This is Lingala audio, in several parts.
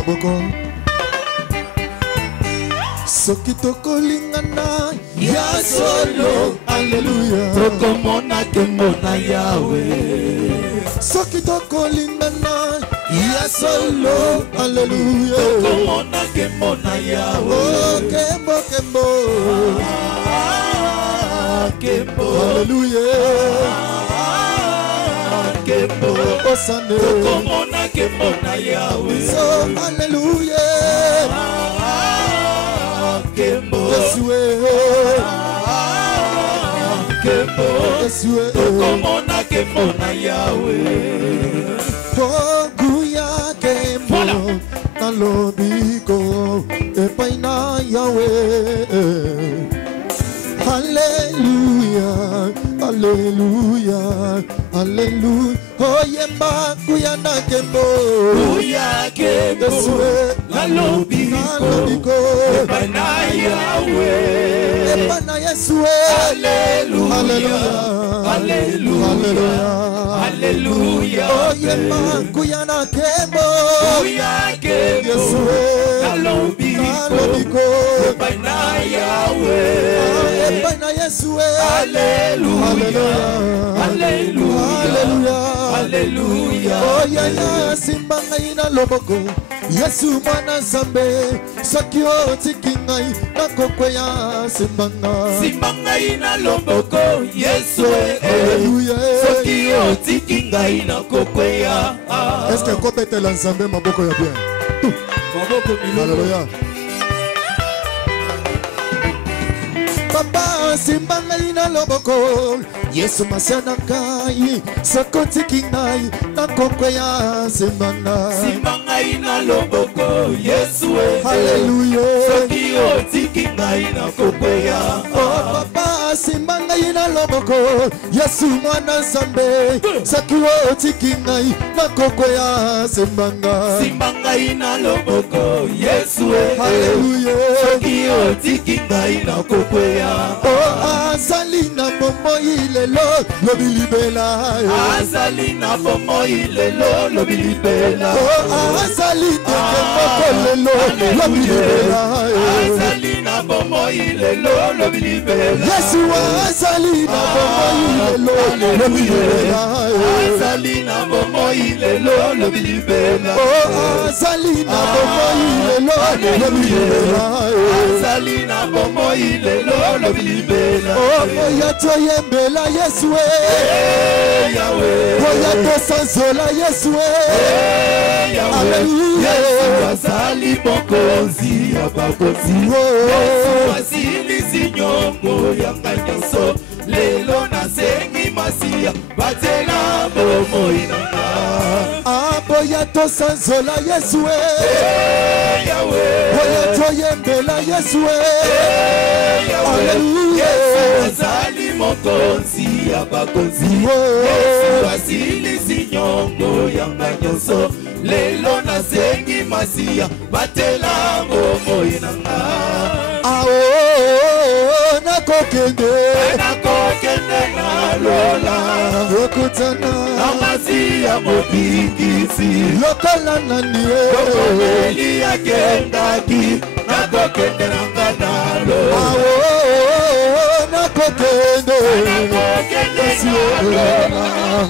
maboko. Soki tokolingana ya solo, Alléluia. Tokomona kemona Yahweh. Soki tokolingana ya solo, Alléluia. Tokomona kemona Yahweh. Oh, kembo, kembo. Kembo. Alléluia. Kembo. Osane. Tokomona kemona Yahweh. So, Alléluia. Kembo. Yesue. Kembo. Yesue. Tokomona kemona Yahweh. Toguya kembo. Nalobiko. Epaina Yahweh. Alléluia, Alléluia, Alléluia. Oh yemba kuyana kembo, kuya kembo, nalobiko, ebana Yahweh, ebana Yesue. Alléluia, Alléluia, Alléluia. Oh yemba kuyana kembo, Yesue, nalobiko, ebana Yahweh, ebana Yesue. Alléluia, Alléluia, Alléluia. Oh yaya simbanga ina loboko, Yesu mwana Nzambe, soki otiki ngai nakokweya simbanga ina loboko, Yesu soki otiki ngai nakokweya. Est-ce que kobetela Nzambe maboko ya bien? Maboko milongo. Alléluia. Papa simbanga ina loboko, Yesu masiana ngai, sokotiki ngai nakokweya simbanga Alléluia. soki otiki ngai nakokweya. Oh papa simbanga ina loboko, Yesu mwana Nzambe, soki otiki ngai nakokweya simbanga ina loboko, Yesu Alléluia. soki otiki ngai nakokweya. Oh azali na bomoi lelo lobilibela, azali na bomoi lelo lobilibela. Oh azali teke moko lelo lobilibela, azali na bomoi lelo lobilibela. Yesu azali na bomoi lelo lobilibela, azali na bomoi lelo lobilibela. Oh azali na bomoi lelo lobilibela, azali na bomoi lelo lobilibela. Oh moya toyembela Yesu Yahweh, moya tosanzola Yesu Alléluia. Yesu azali mokonzi ya bakonzi. Yesu asilisi nyongo yanga nyonso. Lelo nasengi masiya batela bomoi nanga. Aboya tosanzola Yesu Yahweh, moya toyembela Yesu Alléluia. Yesu azali mokonzi ya bakonzi. Yesu asilisi nyongo yanga nyonso. Lelo nasengi masiya batela bomoi nanga. nakokende na lola okutana na masiya mobikisi. lokola nani lokoleli akendaki nakokende nanga na lola. nakokende na lola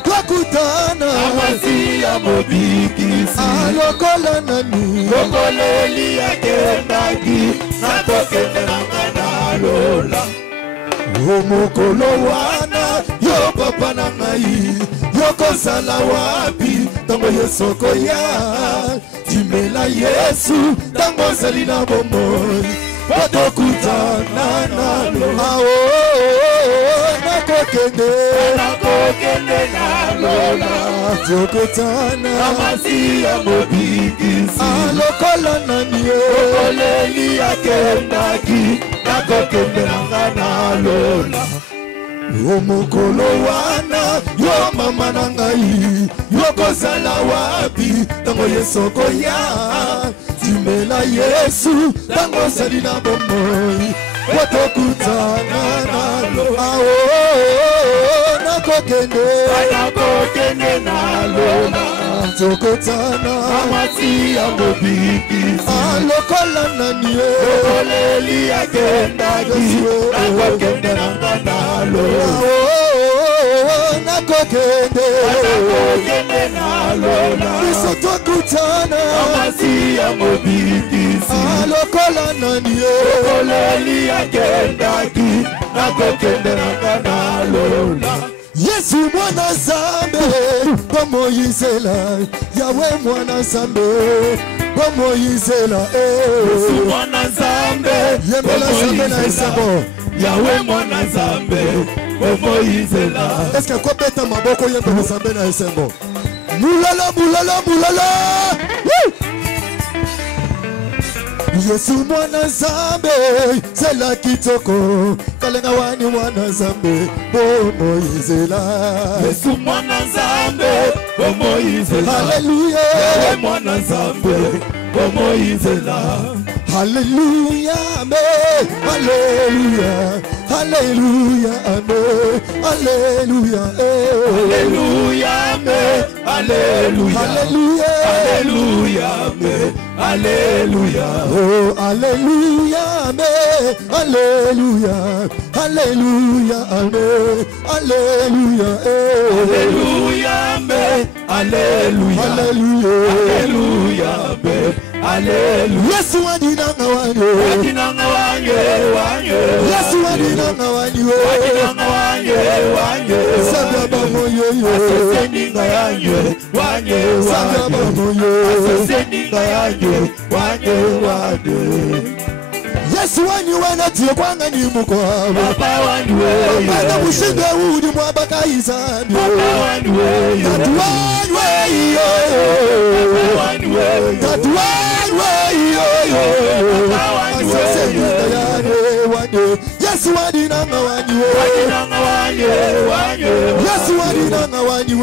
kokutana na masiya mobikisi. lokola nani lokoleli akendaki nakokende nanga na lola. mokolo wana yo papa na ngai yokozala wapi ntango Yesu koya timela Yesu ntango ozali na bomoi otokutana nalo nakokende na lola tokutana na masiya mobikisi. lokola nani lokoleli akendaki nakokende nanga na lola. mokolo wana yo mama na ngai yokozala wapi ntango Yesu koya timela Yesu ntango ozali na bomoi otokutana nalo. nakokende na lola tokotana amasi ya mobikisi lokola nani okoleli akendaki nakokende nanga nalola nakokende nalola biso tokutana amasi ya mobikisi lokola nani okoleli akendaki nakokende nanga nalola Yesu mwana Zambe Bomoyizela Yawe mwana Zambe Bomoyizela Yesu mwana Zambe Yembela Zambe na Esembo Yawe mwana Zambe Bomoyizela Est-ce que quoi bête maboko yembela Zambe na Esembo Mulala mulala mulala Yesu mwana Zambe Zela kitoko Kalenga wani mwana Zambe Bomoyizela Yesu mwana Zambe Bomoyizela Hallelujah Yawe mwana Zambe Bomoyizela Hallelujah amen Hallelujah Hallelujah amen Hallelujah Hallelujah amen Hallelujah Hallelujah Hallelujah amen Hallelujah Oh Hallelujah amen Hallelujah Hallelujah amen Hallelujah Hallelujah amen Hallelujah Hallelujah Hallelujah amen Hallelujah Yesu wadinanga wanyo Wadinanga wanyo Yesu wadinanga wanyo Wadinanga wanyo Sabya bamoyo Aseseninga yanyo Sabya bamoyo Aseseninga yanyo Yesu wanyu wanatiyo kwanga ni mkwabo Papa wanyu weyo Bada mushinde udi mwabaka izani Papa wanyu weyo Tatu wanyu weyo Papa wanyu weyo Tatu wanyu weyo Papa wanyu Aseseninga weyo yane wanyo Yesu wadinanga wanyu Wadinanga wanyo Yesu wadinanga wanyu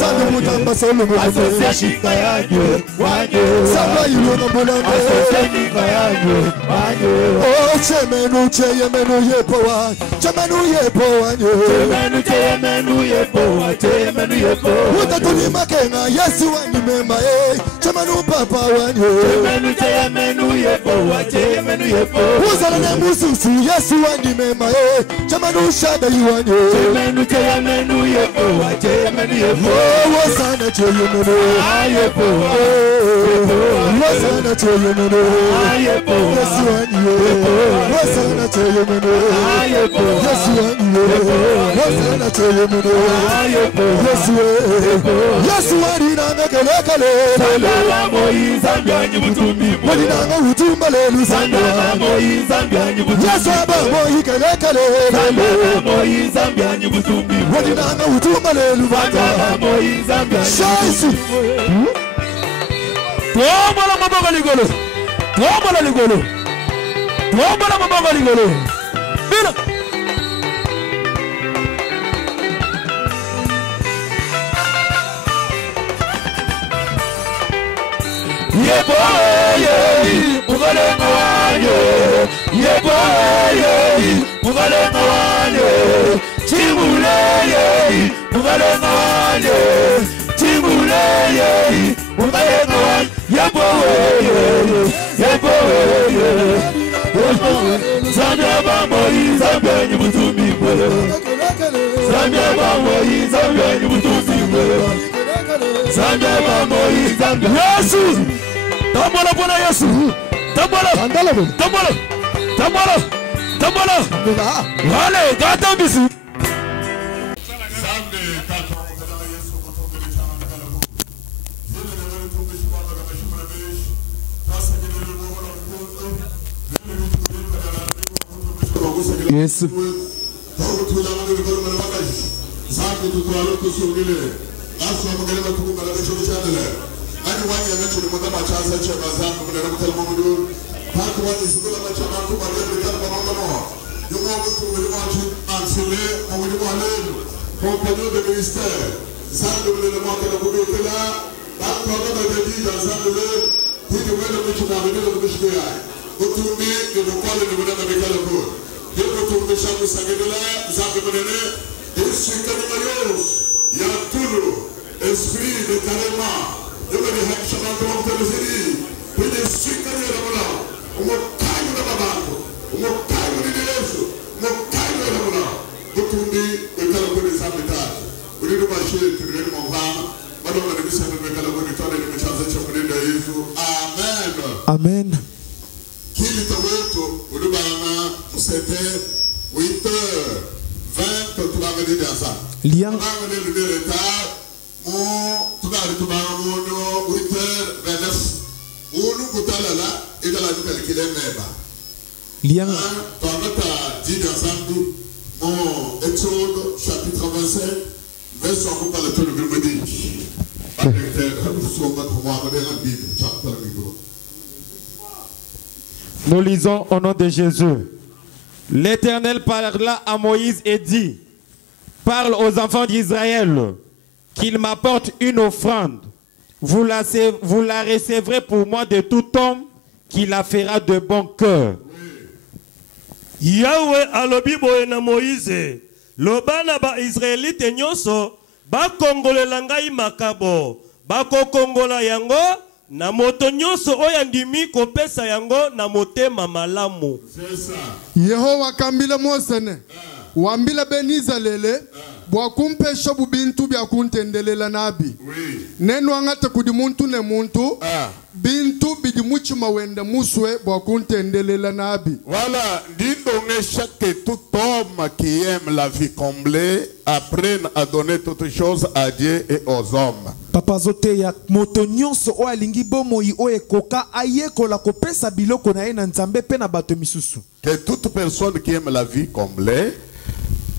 Sabi mutamba solo mutamba Aseseninga yanyo Sabla ilo na mulanga Aseseninga yanyo Oh chemenu cheyemenu yepowa Chemenu yepowa Chemenu yepowa Utatuni makenga Yesu wanyu mema Chemenu papa wanyu Chemenu yepowa Uzala ne mususu Yesu wanyu mema Chemenu shada wanyu Chemenu yepowa Oh wasana cheyemenu Wasana cheyemenu Yesu wanyu Wasana cheyemenu Yesu wanyu Wasana cheyemenu Yesu wadinanga kelekele Sandala Moiza mbyanyi butumbi Wadinanga utumba lelu Sandala Moiza mbyanyi butumbi Yesu abamoyi kelekele Sandala Moiza mbyanyi butumbi Wadinanga utumba lelu Sandala Moiza mbyanyi Shaisu Tuombola maboko ligolo. Tuombola ligolo. Tuombola maboko ligolo. Bila. Yeboye, mugalenga wanyo. Yeboye, mugalenga wanyo. Chimuleye, mugalenga wanyo. Chimuleye, mugalenga wanyo. Yeboye, Zambia bamoi, Zambia ni mutumbi kwele. Zambia bamoi, Zambia ni mutumbi kwele. Zambia bamoi, Zambia. Yesu. Tambola Bwana Yesu. Tambola. Tambola. Tambola. Tambola. Wale gata mbisi. Yesu compagnon de ministère, Zan de l'élément que vous êtes là, la parole de Dieu dans Zan de l'œuvre, pour que vous ayez le Mishkaya. Retournez et vous parlez de vous avec la boue. Et retournez chaque Sagedela, Zan de Menene, et ce que nous voyons, il y a tout. esprit de carrément, je vais dire que je vais te le dire, puis je suis carré de là, on me caille de ma banque, on me caille de l'Église, on me caille de là, vous tournez et quand vous les habitants, vous dites marcher, tu viens de mon vent, madame la mission de la bonité de mes chances de Jésus, amen. Amen. Qui est au Lubana, c'était 8h20, tu vas me dire ça. Lien. Tu vas me dire le retard, tu vas me dire 8h29. Où nous goûtons là, et dans la nouvelle qu'il est même. Lien. Tu vas mettre dit ensemble, mon Exode, chapitre 25, verset 1 pour le tour de Bible. Nous lisons au nom de Jésus. L'Éternel parla à Moïse et dit, parle aux enfants d'Israël qu'ils m'apportent une offrande. Vous la recevrez pour moi de tout homme qui la fera de bon cœur. Yahweh alobi boye na Moïse, lobana ba Israélite nyonso ba kongolela ngai makabo, ba kokongola yango na moto nyonso oyo ndimi kopesa yango na motema malamu. Yehowa kambile Mosene, wambile benizalele, bwakumpesha bubintu bya kuntendelela nabi. Neno angate kudi muntu ne muntu, bintu bidi muchima wende muswe bwakuntendelela nabi. Voilà, dis-donc que tout homme qui aime la vie comblée apprenne à donner toutes choses à Dieu et aux hommes. Papa zote ya moto nyonso o alingi bomoi o ekoka ayekola kopesa biloko na ye na nzambe pe na bato misusu. Que toute personne qui aime la vie comblée,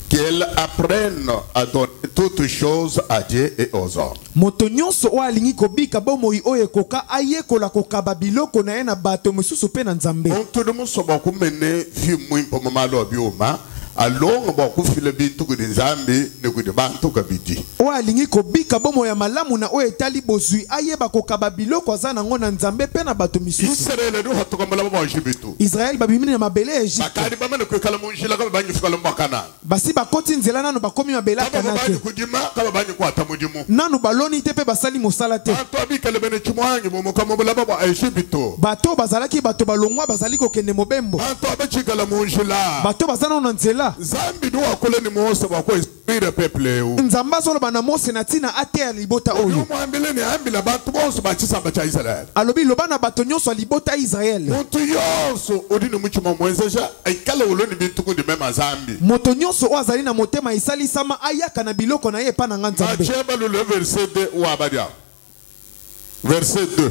qu'elle apprenne à donner toutes choses à Dieu et aux hommes. Moto nyonso o alingi kobika bomoi o ekoka ayekola kokaba biloko na ye na bato misusu pe na nzambe. Tout le monde soit beaucoup mené vie moins pour malo bioma. Alors beaucoup file bintu ku nzambe ne ku de bantu kabidi. O alingi kobika bomo ya malamu na o etali bozui ayeba kokaba biloko azana ngona nzambe pe na bato misusu. Israël do hatokombala ba jibitu. Israël babimini na mabele Egypte. Bakari ba mane ku kala munjila ka banyu fukala mbakana. Basi bakoti nzela nanu bakomi mabele kana te. Kudima ka banyu kwa tamudimu. Nanu baloni te pe basali mosala te. Bato abikele bene chimwangi mo kamobola ba Egypte. Bato bazalaki bato balongwa bazali kokende mobembo. Bato abachikala munjila. Bato bazana na nzela. Zambi do akole ni Mose ba ko inspire peuple eu. Nzamba solo bana Mose na tina ate libota oyo. Yo mwambele ni ambila bato bonso ba chisamba cha Israel. Alobi lobana bato nyonso libota Israel. Moto yonso odini muchimo mwenzeja aikala uloni bintu ko de même Zambi. Moto nyonso o azali na motema isali sama ayaka na biloko na ye pa na nzambe. Macheba le verset 2 ou abadia. Verset 2.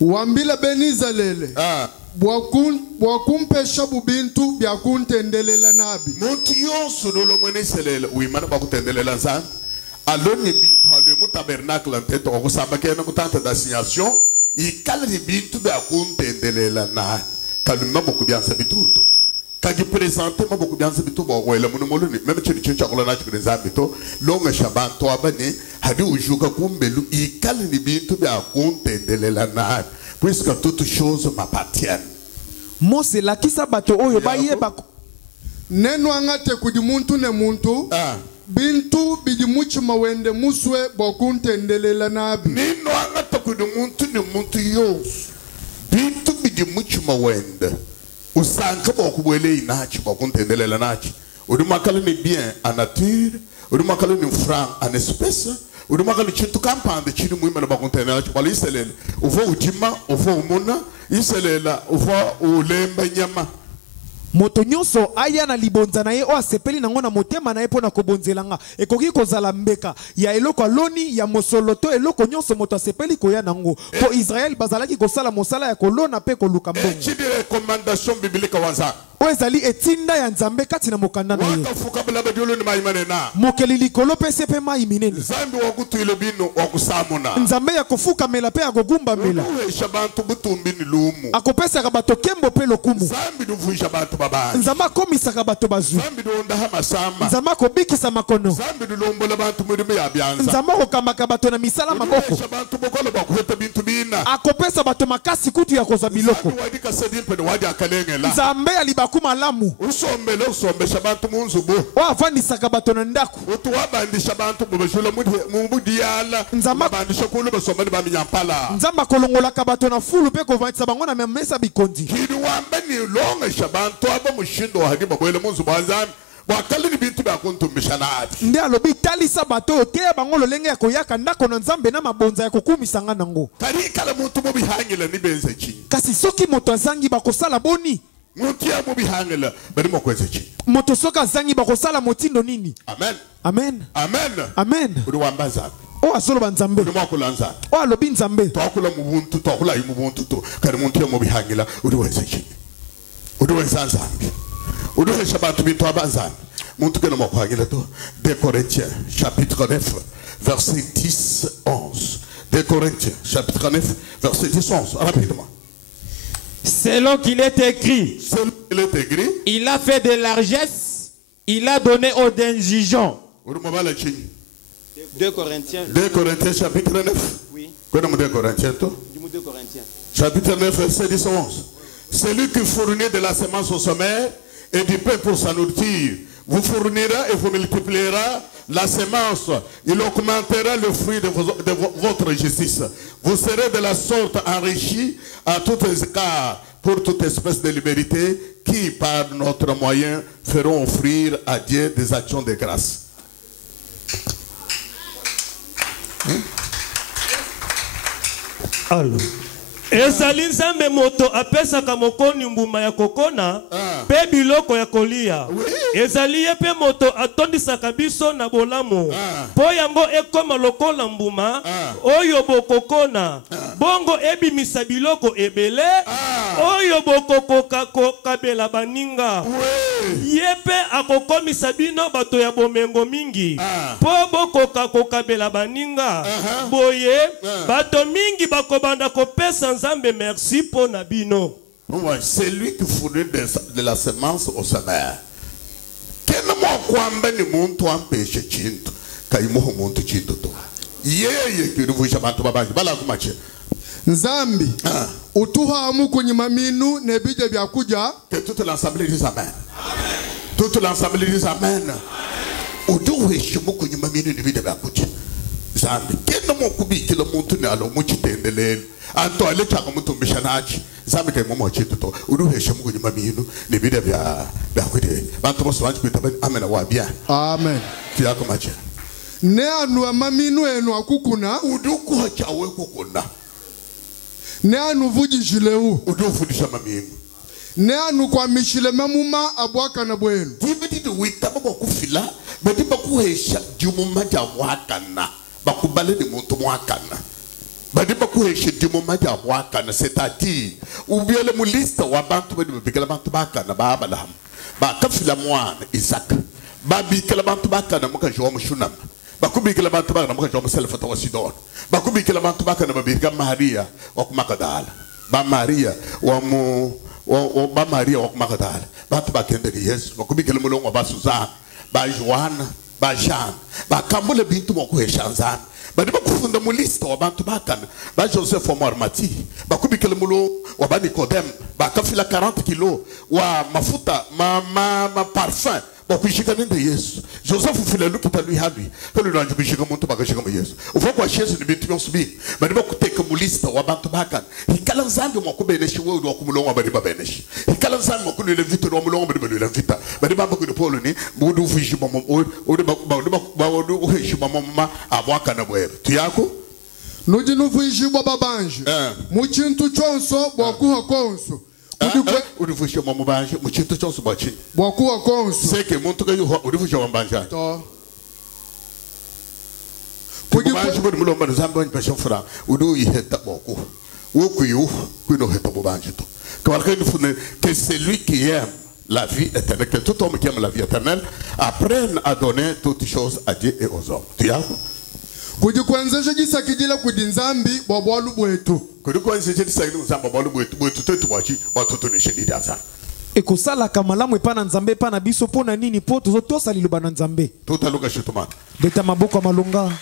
Wambila benizalele. Bwakumpesha bubintu bya kuntendelela nabi. Muntu yonso dolo mwene selele uimana ba kutendelela nzambe. Aloni bintu ale mu tabernacle nteto ko sabake na mutante d'assignation, ikala ni bintu bya kuntendelela na. Kaluma boku bya sabituto. Kagi présenter ma boku bya sabituto bo wela mu moloni même chini chincha kola na chikre nzambe to longa shabanto abane hadi ujuka kumbelu ikala ni bintu bya kuntendelela na. Puisque toutes choses m'appartiennent. Mose lakisa bato oyo bayeba neno angate kudi muntu ne muntu bintu bidi muchima wende muswe bokuntendelela nabi. Neno angate kudi muntu ne muntu yo bintu bidi muchima wende usanka bokubwele inachi bokuntendelela nachi. Udumakala ni bien en nature, udumakala ni franc en espèce. Udumakala chintu kampande chini muima na bakuntendelela nachi. Wala iselele uvo ujima uvo umuna iselela uvo ulemba nyama. Moto nyonso aya na libonza na ye o asepeli nango na motema na ye pona kobonzelanga ekoki kozala mbeka ya eloko aloni ya mosoloto eloko nyonso moto asepeli koya nango po Israël bazalaki kosala mosala ya kolona pe koluka mbongo. Chidi recommandation biblique wanza. O ezali etinda ya nzambe kati na mokanda na ye. Wakafuka bala diolo ni maimane na. Mokeli likolo pe sepe mai minene. Zambi wakutu ile bino wakusamuna. Nzambe ya kofuka mela pe agogumba mela. Uwe shabantu butumbi ni lumu. Akopesa ka bato kembo pe lokumu. Zambi duvu shabantu babani. Nzambe komisaka bato bazu. Zambi duonda hama sama. Nzambe kobikisa makono. Zambi dulombola bantu mwedime ya bianza. Nzambe kokamaka bato na misala maboko. Shabantu bokola bakuheta bintu bina. Akopesa bato makasi kutu ya koza biloko. Zambi wadika sedimpe ni wadi akalengela. Nzambe aliba mabaku malamu usombele usombesha abantu munzubu oyo avandisaka bato na ndako utuwabandisha abantu bubeshula mubudiyala babandisha kulu basomani baminyampala nzambe akolongolaka bato na fulu mpe kovandisa bango na mesa bikondi kili wambe ni longesha abantu abo mushindo wahadi babwele munzubu wanzami wakali ni bintu bakuntumbisha nati nde alobi talisa bato oyo teya bango lolenge ya koyaka ndako na nzambe na mabonza ya kokumisanga nango kali kala muntu mubihangila ni benze chini kasi soki moto azangi bakosala boni muntu ya mubihangila bani mokweze chini moto soki azangi bakosala motindo nini amen amen amen amen uri wambaza oyo azoloba nzambe uri mwakulanza oyo alobi nzambe twakula mubuntu twakula yi mubuntu to kali muntu ya mubihangila uri weze chini uri weze nzambe uri weze abantu bintu abanzani muntu kena mwakuhangila to 2 Corinthiens chapitre 9 verset 10 11 2 Corinthiens chapitre 9 verset 10 11 rapidement. Selon qu'il est écrit, il a fait de largesse, il a donné aux indigents. 2 Corinthiens. 2 Corinthiens chapitre 9. Oui. 2 Corinthiens. 2 Corinthiens. Chapitre 9 verset 10 11. Celui qui fournit de la semence au sommet et du pain pour sa nourriture vous fournira et vous multipliera la semence. Il augmentera le fruit de votre justice. Vous serez de la sorte enrichis à tous les écarts pour toute espèce de liberté qui, par notre moyen, feront offrir à Dieu des actions de grâce. Alors. Ezali nzambe moto apesaka mokoni mbuma ya kokona pe biloko ya kolia. Ezali ye pe moto atondisaka biso na bolamu. Po yango ekoma lokola mbuma oyo bokokona. Bongo ebimisa biloko ebele oyo bokokoka kokabela baninga. Ye pe akokomisa bino bato ya bomengo mingi. Po bokoka kokabela baninga. Boye bato mingi bakobanda kopesa nzambe merci pour nabino. C'est lui qui fournit de la semence au sommaire. Kena mwakwamba ni muntu ampeshe chintu kaimuho muntu chintu to yeye kiruvusha bantu babanji bala kumache nzambi utuhamu kunyima minu nebije byakuja que toute l'assemblée dise amen. Toute l'assemblée dise amen. Utuheshimu kunyima minu nebije byakuja zambi kena mwakubi kila muntu ni alo muchitendelele anto alechaka mutumbisha nachi zambi kai momo chintu to uruheshimu kunyima minu nebije byakuja bantu bose banji kwita amen wa bien amen kiyako mache ne anu amaminu enu akukuna uduku hachawe kukuna ne anu vujishileu udufundisha maminu ne anu kwa mishile mamuma abwaka na bwenu tibidi wita baba kufila badi bakuhesha jumuma ja wakana bakubale ni muntu mwakana badi bakuhesha jumuma ja wakana c'est-à-dire ubiele mulista wa bantu badi bikala bantu bakana babalaham bakafila mwana Isaac babikala bantu bakana muka jwa mushunam bakubikala bantu bakana muka jwa muselfa wa Sidon bakubikala bantu bakana babika Maria wa kumakadala ba Maria wa mu ba Maria wa kumakadala bantu bakende ni Yesu bakubikala mulongo ba Suzana ba Joana ba Jean bakambule bintu mokuhesha nzana badi bakufunda mulista wa bantu bakana ba Joseph wa Armati bakubikala mulo wa ba Nicodème bakafila 40 kilo wa mafuta ma parfum bakushika nende Yesu Joseph fila lukita lui hadi pelo nanje kushika muntu bakashika mu Yesu ufo kwa Yesu ni bintu byonsubi badi bakuteka mulista wa bantu bakana hikala nzambe mwakubeneshi wewe ndo kumulongo badi babeneshi hikala nzambe mwakunile vita ndo mulongo badi badi vita badi baba ku Paulo ni mudu fushi mama odi uheshi mama abwaka na bwebe tuyako nuji nufuishi bwa babanje muchintu chonso bwakuha konso udufusha mama banje muchintu chonso bachi bwakuha konso seke muntu kayo udufusha mambanje to kujibanje bodi mulomba nzambe ni passion fra udu iheta boko wokuyu kuno heta bobanje to kawarka ndufune que c'est lui qui aime la vie éternelle, que tout homme qui aime la vie éternelle apprenne à donner toutes choses à Dieu et aux hommes. Tu as kujikwenzesha gisakijila kudinzambi bwabwalu bwetu kudikwanzesha gisakijila nzamba bwalu bwetu tetu bwachi watoto ni shedi daza ekosalaka malamu epa na nzambe epa na biso mpo na nini mpo tozotosa liloba na nzambe tutaluka shitumana beta maboko ya malonga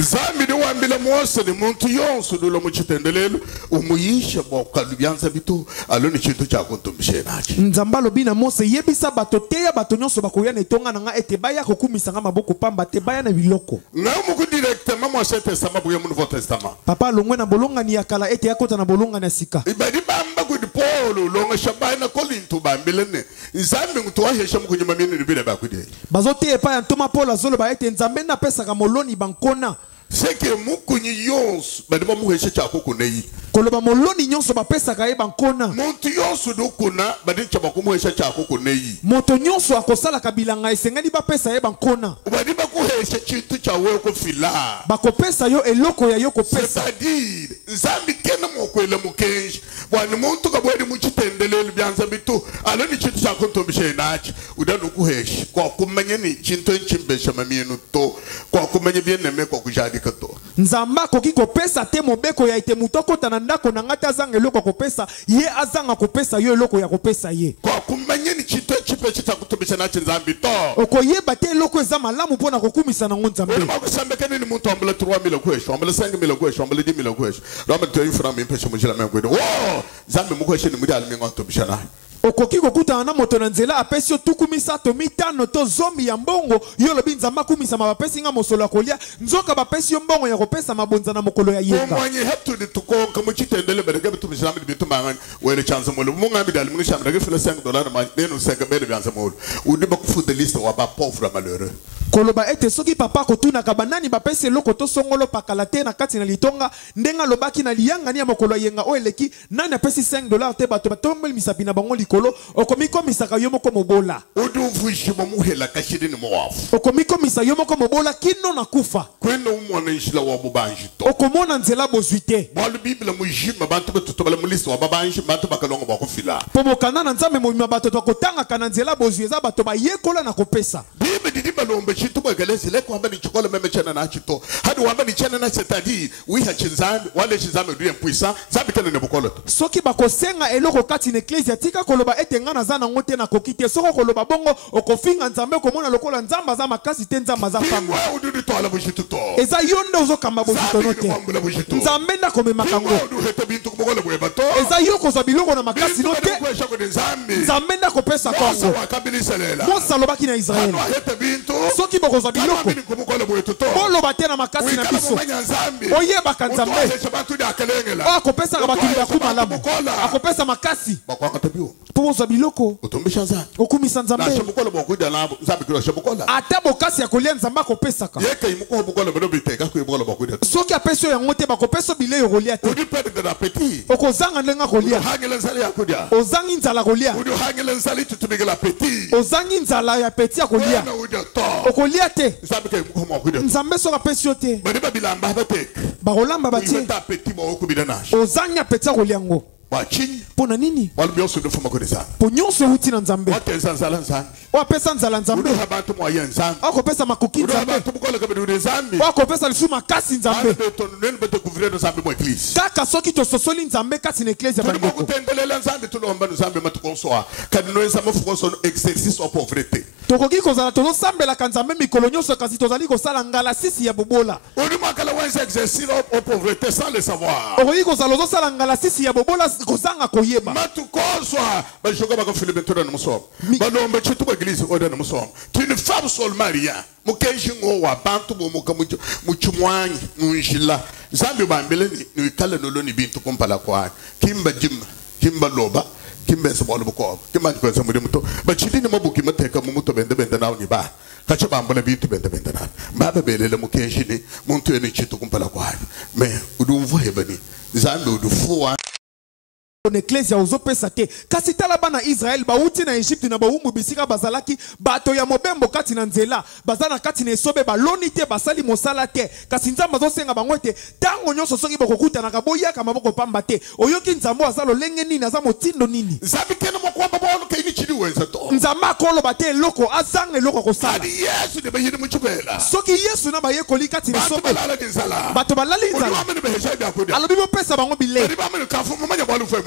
Zambi de wambila mwose ni muntu yonso dulo muchitendelelo umuyisha bokalu byanza bitu aloni chintu cha kuntumbishe nachi. Nzambalo bina Mose yebisa bato teya bato nyonso bakoya na tonga nga ete baya kokumisa nga maboko pamba te baya na biloko. Na muku directement mo Ancien Testament buya mu Nouveau Testament. Papa longwe na bolonga ni yakala ete yakota na bolonga na sika. Ibadi bamba ku di Paulo longa shabai na kolinto bambelene. Nzambi ngutu wahesha mukunyuma mini nibile bakudi. Bazote epa ya ntoma Paul azolo ba ete nzambe na pesa ka moloni bankona. Seke mukunyi yonso badima muhesha chako kuneyi. Koloba moloni nyonso ba pesa ka e bankona. Muntu yonso do kuna badin chaba kumuhesha chako kuneyi. Moto nyonso akosala kabilanga esengeli ba pesa e bankona. Badima kuhesha chintu cha wewe kufila. Bako pesa yo eloko ya yo ko pesa. C'est-à-dire nzambi kena mokwele mukenji. Wani muntu kabwedi muchitendelelo byanza bitu aloni chintu cha kuntumbishe nachi udanu kuhesha kwa kumanya ni chintu nchimbesha maminu to kwa kumanya bieneme kwa kujadi kato. Nzamba koki ko pesa te mobeko ya ite mutoko tananda ko nangata azanga eloko ko pesa ye azanga ko pesa yo eloko ya ko pesa ye. Kwa kumanya ni chintu nchimbesha cha kutumbisha nachi nzambi to. Okoyeba te eloko eza malamu pona kokumisa na nzambe. Wema kusambe kene ni muntu ambele 3,000 kwesho, ambele 5,000 kwesho, ambele 10,000 kwesho. Rama tuyo frama impesha mujila mengwede. Wow! Zambi mukweshe ni mudi alimengo ntumbisha nachi. Okoki kokutana na moto na nzela apesi yo tukumisa to mitano to zomi ya mbongo yo lobi nzamba kumisa mabapesi nga mosolo akolia nzoka bapesi yo mbongo ya kopesa mabonza na mokolo ya yenga. Mwenye hetu ni tukonga muchitendele bedege bitu mishilami bitu mangani wele chanza mulu. Munga mbida alimungu shami dage fila $5 na nenu senga bede bianza mulu. Udiba kufude liste waba pauvre malheureux. Koloba ete soki papa kotuna kabanani bapesi eloko to songolo pakala te na kati na litonga ndenga lobaki na liyanga ni ya mokolo ya yenga o eleki nani apesi $5 te bato batombeli misapi na bango likolo okomiko misaka yo moko mobola. Udu vushimo muhela kashidi ni mwafu. Okomiko misa yo moko mobola kino na kufa. Kweno umwana ishila wabubanji to. Okomona nzela bozwite. Balu bibila mujima bantu betutobala mulisi wababanji bantu bakalonga bakufila. Pomokana na nzambe mo bato to kotanga kana nzela bozweza bato ba yekola na kopesa. Bibi didi balombe chitu bagelezi leko hamba ni chikola meme chana na chito. Hadi hamba ni chana na c'est-à-dire wiha chinzambi wale chinzambi duye mpuisa zambi kene nebukolo. Soki bakosenga eloko kati na eklezia tika koloba ete ngana zana ngote na kokite soko koloba bongo okofinga nzambe komona lokola nzamba za makasi te nzamba za pamba. Bingwa udu to ala bushitu to. Eza yonde ozokamba bozito note. Nzambe na komema kango. Eza yoko za biloko na makasi note. Nzambe na kopesa kongo. Mosa lobaki na Israeli. Soki boko za biloko. Bolo bate na makasi na biso. Oyeba kanzambe. Akopesa kabatu bakuma lamu. Akopesa makasi. Pomo za biloko. Okumisa nzambe. Ata bokasi ya kolia nzamba akopesa ka. Soki apeso ya ngote bakopesa bile yo kolia te. Okozanga ndenga kolia. Ozangi nzala kolia. Ozangi nzala ya peti ya kolia. Okolia te. Nzambe soka pesio te. Bakolamba batie. Ozangi ya peti ya kolia ngo. Pona nini? Ponyonso huti na nzambe. Wapesa nzala nzambe. Wakopesa makuki nzambe. Wakopesa lisu makasi nzambe. Kaka soki to sosoli nzambe kasi na eklezia bandeko. Tokoki kozala tozo sambela kanzambe mikolo nyonso kasi tozali kosala ngala sisi ya bobola. Okoki kozala ozo sala ngala sisi ya bobola kozanga koyeba. Matukozwa bashoka bakafile betona musomo. Balombe chitu kwa iglesia oda na musomo. Tu ne femme sol Maria. Mukenji ngo wa bantu bomuka muchumwanyi nunjila. Zambi bambele ni kala noloni bintu kompala kwa. Kimba jima, kimba loba, kimba sabolo buko. Kimba kwa samude muto. Bachili ni mabuki mateka mumuto bende na ni ba. Kacha bambele bintu bende na. Baba belele mukenji ni muntu eni chitu kompala kwa. Me udumvu hebani. Zambi udufuwa on eklezia ozopesa te kasi tala bana Israel bauti na Egypte na bawumbu bisika bazalaki bato ya mobembo kati na nzela bazana kati na esobe baloni te basali mosala te kasi nzamba zosenga bango te tango nyonso soki bokokuta na kaboya kama boko pamba te oyoki nzambo azalo lenge nini aza motindo nini nzambi kena mokwamba bono kaini chidi wenza to nzamba kolo bate loko azanga loko kosala Yesu de bayini muchubela soki Yesu na bayekoli kati na esobe bato balali nzala alobi bopesa bango bile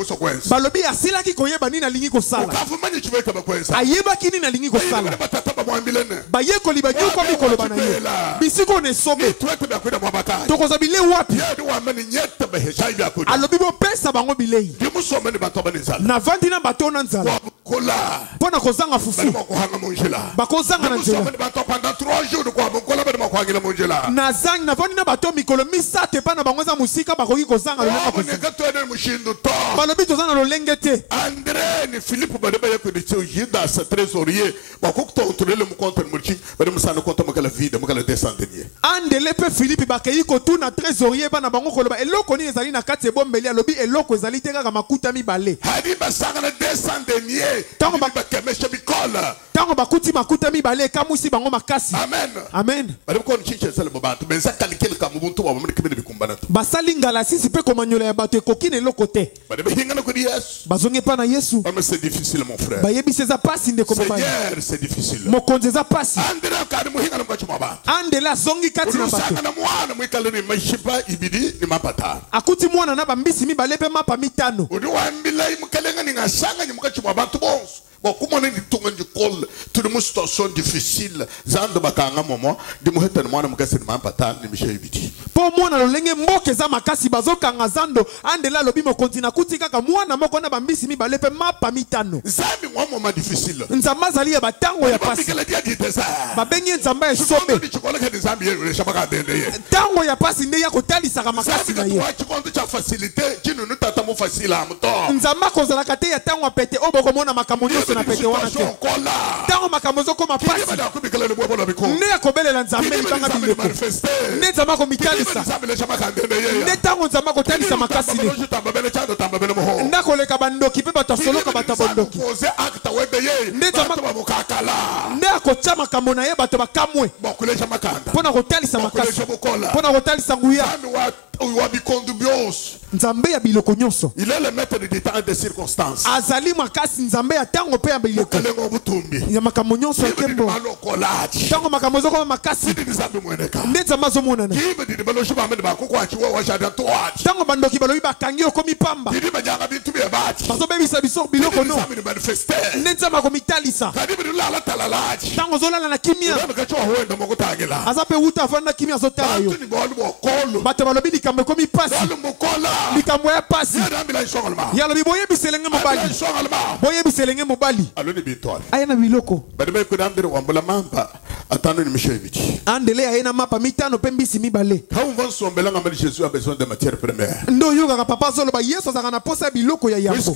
muso kwenza balobi asilaki koyeba nini alingi kosala ukavumanyi chiweka bakwenza ayebaki nini alingi kosala batata bamwambilene bayekoli banyuka mikolo na ye bisiko ne sobe twete byakwenda mwabatayi tokoza bile wapi yedi wameni nyete beheshayi byakwenda alobi bopesa bango bilei ndimusomeni bato abanenzala navandi na bato na nzala kola mpo na kozanga fufu bakuhanga munjila bakozanga na nzela ndimusomeni bato pendant 3 jours kwa mukola bali makuhangila munjila nazangi navandi na bato mikolo misato epa na bango eza mosika bakoki kozanga lolenge muneka twene mushindu to balobi toza na lolenge te André ni Philippe bade baye ko ditio Judas trésorier bakokto contrôler le compte mulchi bade musana compte makala vide makala descendenier andele pe Philippe bakei kotuna trésorier bana bango koloba eloko nini ezali na kati ebombeli alobi eloko ezali te kaka makuta mibale hadi basanga na descendenier tango bakemesha bikola tango bakuti makuta mibale ekamusi bango makasi amen amen bade ko nchinche sele babantu benza kalikele ka mubuntu wa mumene kibene bikumbana to basali ngala sisi pe komanyola ya bato ekoki na eloko te bade behingana ko Yesu bazongi epa na yesu c'est difficile mon frère bayebisi eza pasi ndeko mobali Seigneur c'est difficile mokonzi eza pasi André kadi muhingana ko chuma ba andele azongi kati na bato usanga na mwana mwikale ni mashipa ibidi ni mapata akuti mwana na bambisi mibale pe mapa mitano udi wambila imukalenga ni ngasanga ni mukachuma bantu bonso bakumona ni tunga njikol tuli mu situation difficile zando bakanga momo ndi muheta ni mwana mukasi ni mapata ni mishe ibidi po mwana lolenge mboke za makasi bazokanga zando andela lobi mokonzi na kuti kaka mwana moko na bambisi mibale pe mapa mitano zambi mwa moma difficile nzamba zali ya batango ya pasi babengi nzamba ya sobe tango ya pasi nde ya kotalisaka makasi na ye nzamba kozalaka te ya tango ya pete oyo bokomona makambo nyonso na pete wana te tango makambo ezokoma pasi nde ya kobelela nzambe libanga bileko nde nzamba komitalisa nde tango nzamba kotalisa makasi ne nde akoleka bandoki mpe bato asoloka bato ya bondoki nde akotya makambo na ye bato bakamwe mpo na kotalisa makasi mpo na kotalisa nguya nzambe ya biloko nyonso azali makasi nzambe ya tango mpe ya biloko ya makambo nyonso ekembo tango makambo ezokoma makasi nde nzambe azomonana tango bandoki balobi bakangi okomi pamba bazobebisa biso biloko no nde nzambe akomitalisa tango ozolala na kimia aza mpe wuta afanda na kimia azotala yo bato balobi likambo ekomi pasi likambo ya pasi yalobi boyebisa elenge mobali boyebisa elenge mobali aya na biloko andele aye na mapa mitano mpe mbisi mibale ndo oyokaka papa azoloba yesu azalaka na posa ya biloko ya yambo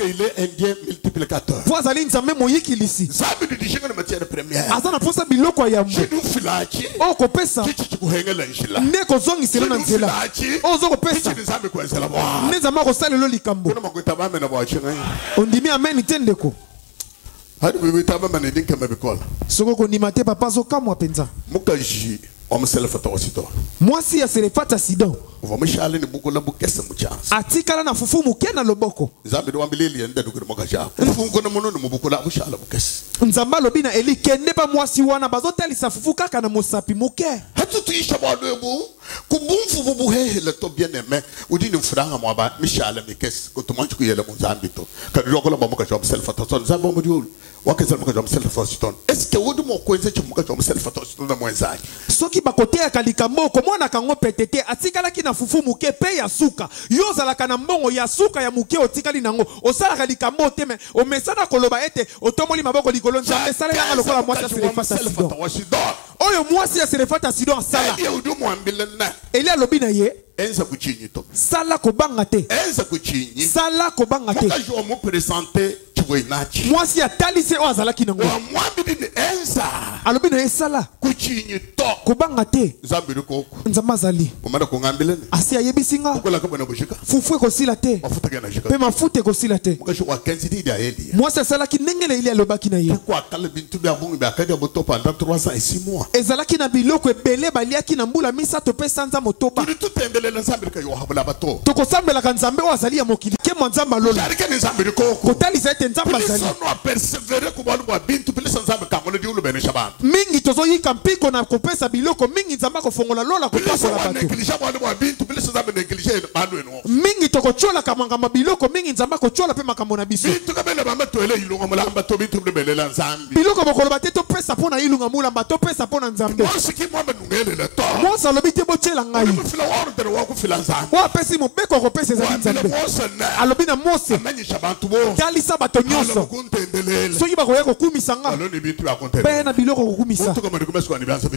po azali nzambe moyikilisi aza na posa biloko ya yambo oyo kopesa nde kozongisela na nzela oyo ozokopesa nde nzambe akosalela likambo ondimi ameni te ndeko soko kondima te papa azokamwa mpenza mwasi ya Serefata Sidon atikala na fufu muke na loboko nzamba alobi na Eli kende pa mwasi wana bazotalisa fufu kaka na mosapi muke soki bakoteya kalikambo komona kango petete atikalaki na fufu muke pe ya suka yo zalaka na mbongo ya suka ya muke otikali nango osalaka likambo te me omesana koloba ete otomoli maboko likolo nzambe salela lokola mwasi ya Serefata Sidon oyo mwasi ya Serefata Sidon asala Eli alobi na ye sala kobanga te sala kobanga te mwasi atalise oyo azalaki nango alobi na ye sala kobanga te nzambe azali asi ayebisi nga fufu ekosila te mpe mafuta ekosila te mwasi asalaki ndenge na Eli alobaki na ye ezalaki na biloko ebele baliaki na mbula misato mpe sanza motoba tokosambelaka nzambe oyo azali ya mokili ke mwa nzambe alola kotalisa ete nzambe azali mingi tozoyika mpiko na kopesa biloko mingi nzambe akofongola lola kopakola bato mingi tokotyolaka makambo biloko mingi nzambe akotyola mpe makambo na biso biloko bokoloba te topesa mpo na ilunga mulamba topesa mpo na nzambe mose alobi te botyela ngai oyo apesi mobeko akopesa ezali nzambe alobi na mose talisa bato nyonso soki bakoya kokumisa nga mpe na biloko kokumisa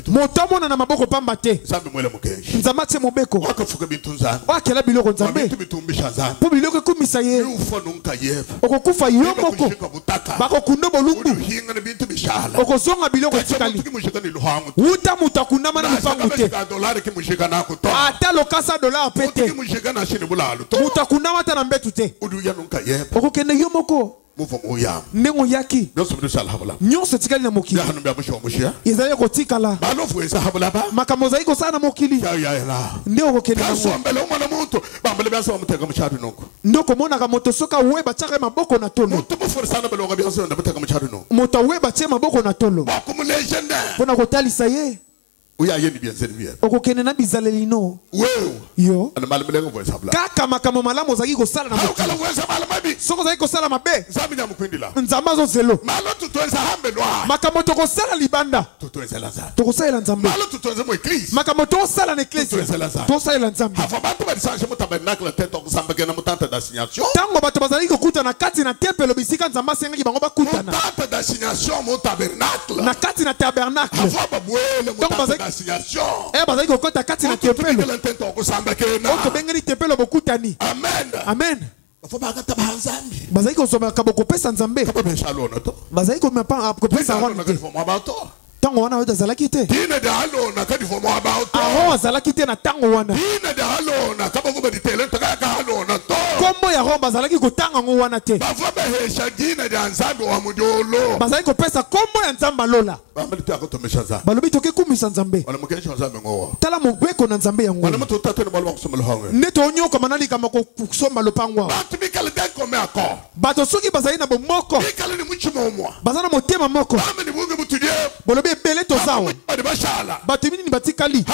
moto amona na maboko pamba te nzambe atie mobeko oyo akela biloko nzambe mpo biloko ekumisa ye okokufa yo moko bakokunda bolumbu okozonga biloko etikali wuta moto akundama na lupangu te ata lokasa dolar mpe te moto akundama ata na mbetu te okokende yo moko ndenge oyaki nyonso etikali na mokili ezali kotikala makambo ozali kosala na mokili nde okokende nde okomonaka moto soki awe batiaka maboko na tolo moto awe batie maboko na tolo mpo na kotalisa ye okokende na bizaleli no yo kaka makambo malamu ozali kosala na mokili soki ozali kosala mabe nzambe azozelo makambo tokosala libanda tokosalela nzambe makambo tokosala na eklesi tokosalela nzambe ntango bato bazali kokuta na kati na tempelo bisika nzambe asengaki bango bakutana na kati na tabernacle ntango bazali kokota kati na tempelo oyo tobengeli tempelo bokutani amen bazali kozomaka bokopesa nzambe bazali kopesa wana te ntango wana oyo azalaki te aron azalaki te na ntango wana kombo ya ron bazalaki kotanga yango wana te bazali kopesa kombo ya nzambe alola balobi tokekumisa nzambe tala mobeko na nzambe yango nde toonyokama na likambo kosomba lopango bato soki bazali na bomoko baza na motema moko bolobi ebele tozawa bato minini batikali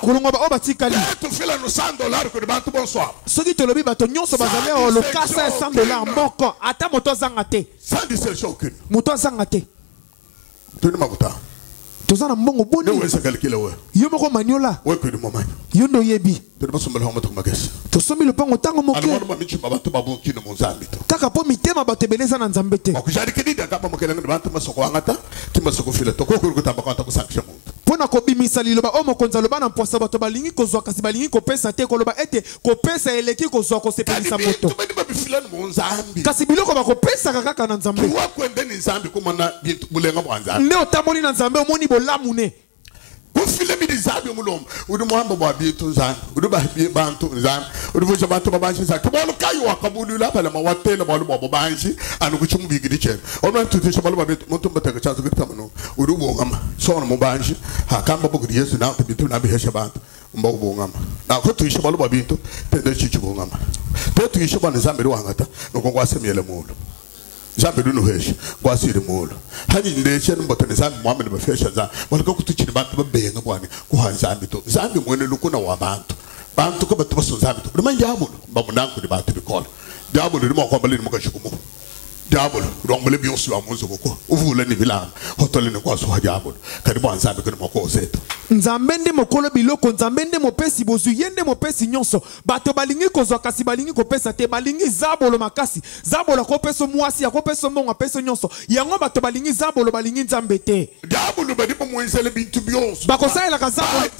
kolongwa oyo batikali soki tolobi bato nyonso bazali awa lokasa ya $100 moko ata moto azanga te moto azanga te toza na mbongo boni yo moko maniola yo ndo oyebi tosombi lopango ntango moke kaka mpo mitema bato ebele eza na nzambe te mpo na kobimisa liloba oyo mokonzi aloba na mposa bato balingi kozwa kasi balingi kopesa te koloba ete kopesa eleki kozwa kosepelisa moto kasi biloko bakopesaka kaka na nzambe nde otamboli na nzambe omoni bolamu ne ufile midizabi mulom udu muhamba bwa bitu nzani udu bantu nzani udu vuja bantu babanshi zaki bolu kayo wakabulu la pala mawatela bolu babanshi anu kuchumu bigidi chen ono tutisha bolu babitu muntu mbataka chanzo kitamano udu bongama sona mubanshi hakamba bugudi yesu na bitu na bihesha bantu mbago bongama na ko tuisha bolu babitu tende chichu bongama te tuisha bana zambiri wangata nokongwa semyele mulu zambe duno hesha kwasiri mulu hani ndeshe mbotene zambe muhammed bafesha za balika kutuchini bantu babenga bwani kuhanzambi to zambe mwene lukuna wa bantu ko batu baso zambe to manje abulo bamunanku di bantu bikola diabolo limo kwamba lini mukashikumu diabolo rongole byosu wa munzo koko uvula ni bilanga hotole ne kwaso ha diabolo kadi bwa nzambe ko moko zeto nzambe nde mokolo biloko nzambe nde mopesi bozu yende mopesi nyonso bato balingi kozwa kasi balingi kopesa te balingi zabolo makasi zabolo kopesa mwasi akopesa mbongo apesa nyonso yango bato balingi zabolo balingi nzambe te diabolo badipo mwenzele bintu byoso bakosala ka zabolo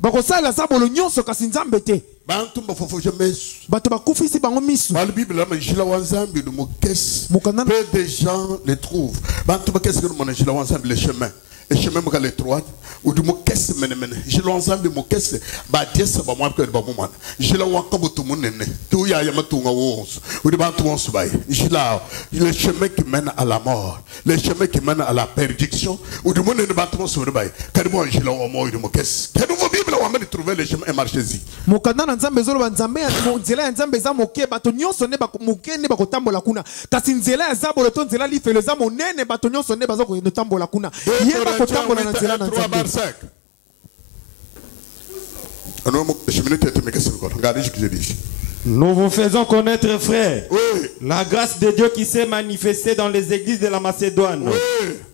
bakosala zabolo nyonso kasi nzambe te bantu bafofoje mesu bato bakufisi bango misu la Bible la manjila wa nzambe de mokes peu de gens les trouvent bantu bakesi que manjila wa nzambe le chemin et je même les trois ou du mot qu'est-ce menemene je l'ensemble mon qu'est-ce ba dieu ça ba moi que ba moi je la wa comme tout mon nene tout ya ma tout ngos ou de ba tout on subai je la le chemin qui mène à la mort le chemin qui mène à la perdition ou du monde ne ba tout on subai car moi je la wa moi du mot qu'est-ce que nouveau bible on va trouver le chemin et marcher-y mokanda na nzambe zolo banzambe mo nzela ya nzambe za moke bato nyonso ne ba mokende ba kotambola kuna kasi nzela ya zabolo to nzela lifelo za monene bato nyonso ne bazo ko tambola kuna yeba kotambola na nzela na nzambe. Nous vous faisons connaître, frères, oui, la grâce de Dieu qui s'est manifestée dans les églises de la Macédoine, oui,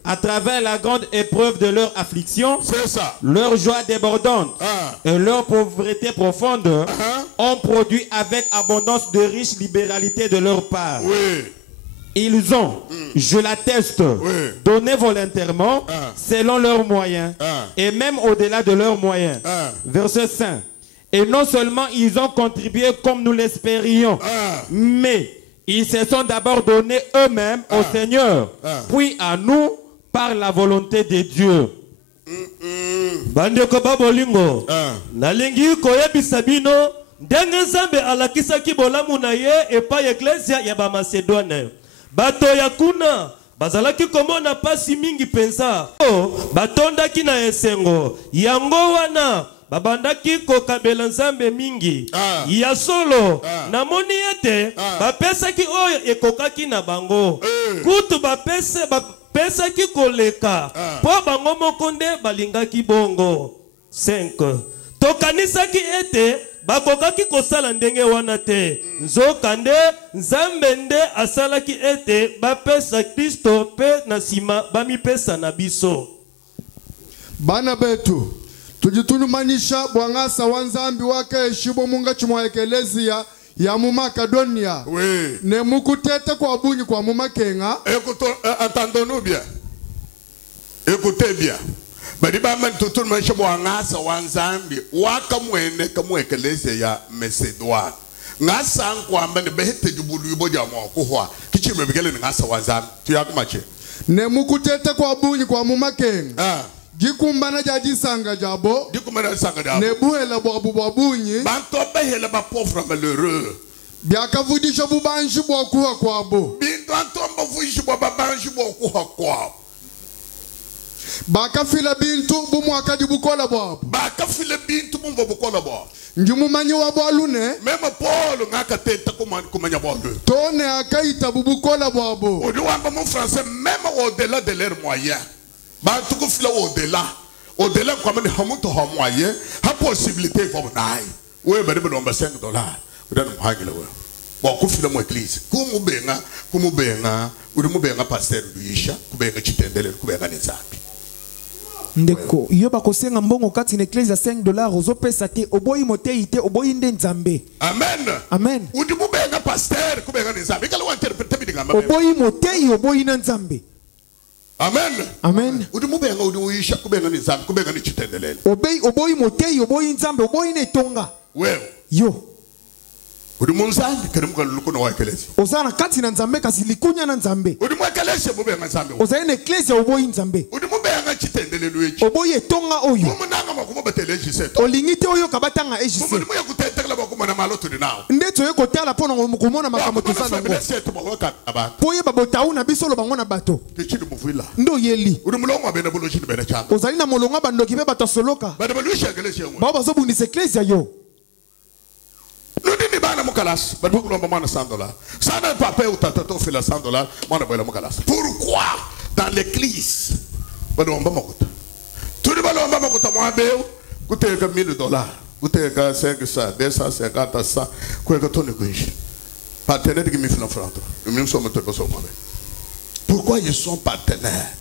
à travers la grande épreuve de leur affliction, c'est ça, leur joie débordante et leur pauvreté profonde ont produit avec abondance de riche libéralité de leur part. oui. Ils ont, je l'atteste, donné volontairement selon leurs moyens et même au-delà de leurs moyens. Verset 5. Et non seulement ils ont contribué comme nous l'espérions, mais ils se sont d'abord donnés eux-mêmes au Seigneur, puis à nous par la volonté de Dieu. Bandeko babolingo nalingi koyebisa bino ndenge nzambe alakisaki bolamu na ye epai eklesia ya bamacedoine bato ya kuna bazalaki komona pasi mingi penza batondaki na esengo yango wana babandaki kokabela nzambe mingi ya solo namoni ete bapesaki oyo ekokaki na bango kutu bapesaki koleka po bango moko nde balingaki bongo 5 tokanisaki ete bakokaki kosala ndenge wana te nzoka nde nzambe nde asalaki ete bapesa Kristo pe na nsima bamipesa na biso. Bana betu tujitunumanisha bwangasa wa nzambi wake eshibo munga chimwa ekelezia ya mu Makedonia. Oui. Ne mukutete kwa bunyi kwa mu Makenga. Entendons-nous bien. Écoutez bien. Badiba man tutun man shabo ngasa wanzambi waka mwene kamwe ekelezia ya Macedoine. Ngasa nkwamba ne behete jubulu yuboja mwa kuhwa kichime bigele ngasa wanzambi tuyakumache. Ne mukutete kwa bunyi kwa mu Makenga. Jikumbana jajisanga jabo. Jikumbana sanga jabo. Nebuhela bwabu bwabunyi. Bantobe hela ba pauvre malheureux. Biaka vudisha bubanji bwa kuha kwabo. Bintu antomba vuji bwa babanji bwa kuha kwabo. Baka fila bintu bumu akadi bukola bwabo. Baka fila bintu bumu bukola bwabo. Njumu manyi wa bwalune. Mema Paul ngaka teta kumanya bwalune. Tone akaita bubukola bwabo. Odiwamba mon français même au-delà de leurs moyens. Ba tuku fila au-delà comme ni hamuto ha moyen ha possibilité for nai we bari bomba $5 udana muhangile we ba ku fila mo église kumubenga uri mubenga pasteur Luisha kubenga chitendele kubenga nzambi ndeko yo bakosenga mbongo kati na eklezia $5 ozopesa te oboyi motei te oboyi nde nzambe. Amen. Amen. Udi mubenga pasteur kubenga nzambe kala wa interprete bidingamba oboyi motei oboyi na nzambe. Amen. Amen. Udi mubenga udi Luisha kubenga nzambe kubenga ni chitendele oboyi motei oboyi nzambe oboyi ne tonga wewe yo udi munzambe karimuka luko na wakelezi ozana kati na nzambe kasi likunya na nzambe udi mwakelezi mubenga nzambe ozali na eklezia oboyi nzambe udi mubenga chitendele luichi oboyi etonga oyo munanga makumo bateleji seto olingi te oyo kabatanga ejise mumu ya kutetekela bakuma na maloto ni nao nde toye kotala pona komona makambo tozana ngo seto bakoka abantu poye babotau na biso lo bango na bato kichini muvila ndo yeli udi mulongo abena bulo chini bena changa ozali na molonga bandoki be bato soloka bana balusha kelezi yengwe bao bazobundisa eklezia yo nudini bana mukalas bana bakulomba mwana $100 sana papa utata to fila $100 mwana bola mukalas pourquoi dans l'église bana omba makuta tudi bana omba makuta mwabeu kuteka $1000 kuteka 500 250 100 kweka toni kunji partenaire qui me fait franc nous sommes tous ensemble pourquoi ils sont partenaires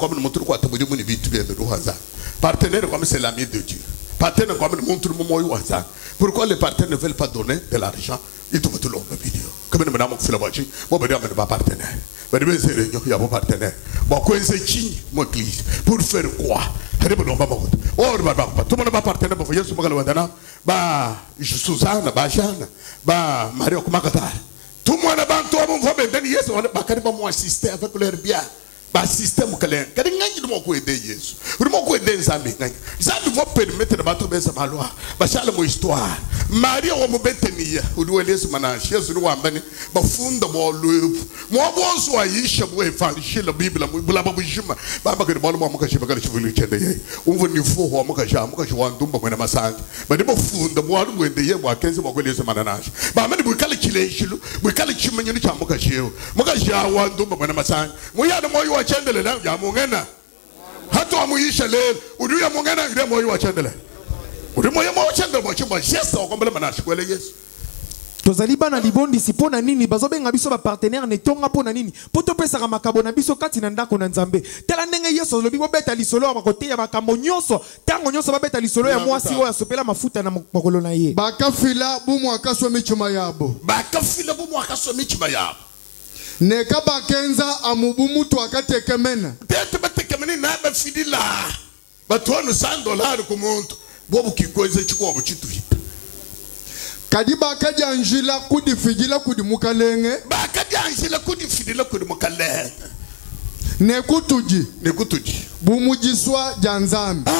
comme nous montrons quoi tabudi muni bitu bien de haza partenaire comme c'est l'ami de Dieu partenaire comme nous montrons moyo haza pourquoi les partenaires ne veulent pas donner de l'argent ils te tout longue vidéo comme nous madame fait la voiture moi ben on pas partenaire ben c'est réunion il y a pas partenaire bon quoi c'est chi mon église pour faire quoi hadi bon ba bakot or ba tout le monde pas partenaire ba yesu magalo wadana ba Suzana ba Jeanne ba Mario kumakata tout le monde ba to mon femme ben yesu ba kadi ba moi assister avec leur bien ba system kalen kadi nganyi mo ko ede Yesu uri mo ko ede nzambe nganyi nzambe mo permettre ba to besa malwa ba shala mo histoire Maria wo mo betenia uri welesu mana Yesu ri wambani ba funda mo lo mo bonso ayisha mo evangelho Bíblia mo bula ba bujima ba ba ke mo mo ka shiba ka shivulu chende ye umvo ni fo ho mo ka sha mo ka shwa ndumba mo na masangi ba ni mo funda mo alu mo ende ye mo akenze mo ko lesu mana nash ba mani bu kala kileshilo bu kala chimanyu ni cha mo ka sheo mo ka sha wa ndumba mo na masangi mo ya mo yo chendele la ya mungena hata amuisha leo uduya mungena ile moyo wa chendele udu moyo wa chendele bo chimba geste okombele manashi kwele Yesu tozali bana libondisi pona nini bazobenga biso ba partenaire ne tonga pona nini poto pesa ka makabo na biso kati na ndako na Nzambe tala ndenge Yesu lobi bo beta lisolo ya kote ya makambo nyonso tango nyonso ba beta lisolo ya mwasi oya sopela mafuta na makolo na ye bakafila bumu akaswa michuma yabo bakafila bumu akaswa michuma yabo neka bakenza amubumu tu akatekemena tete batekemena na bafidila batwanu $100 ku muntu bobu kikoze chikobo chituhita kadi bakajanjila kudifijila kudimukalenge bakajanjila kudifidila kudimukalenge nekutuji bumujiswa janzambi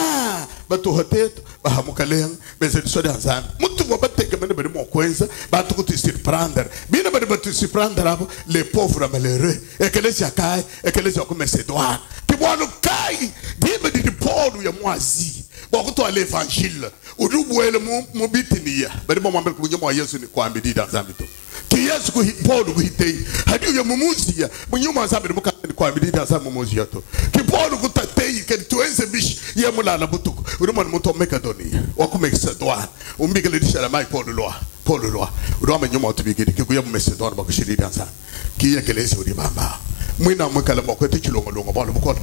batu hoteto bahamukaleng bezediswa janzambi mutu mo batekemena bari mo kwenza batu kutu surprendre bina bari batu surprendre abo les pauvres malheureux ekelesi akai ekelesi ko Macédoine kibwanu kai dibe di polu ya mwazi bokuto l'évangile udubuele mu bitinia bari mo mwambele kunyo mo Yesu ni kwambi di janzambi to ki Yesu ko polu ko hitei hadi ya mumuzia munyuma nzambi mu kwambi di janzambi mumuzia to ki polu ko tatei ke tuenze bish ya mulala butuko urumana muto Macedonia wakumexedoine umbikele dishala mai polu loa urama nyuma otubigiri kikuya mu Macédoine bakushiri janzambi ki yekelesi uri bamba mwina mwikala mokwete chilongo balo bukola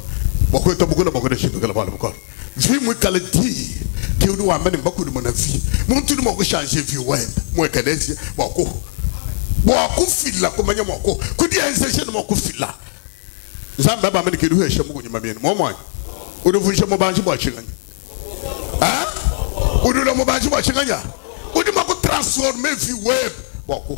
mokwete bukola mokwete shibikala balo bukola vi mwikala di ki uri wambani mbakuri mona vi muntu ni moko changer vi wenda mwekelesi wako fila kumanya moko kudi enseshe moko fila zamba ba mani kidu hesha mugo nyuma bieni momwa uduvunje mobanji bwa chinganya udula mobanji bwa chinganya udi mako transformer vi web wako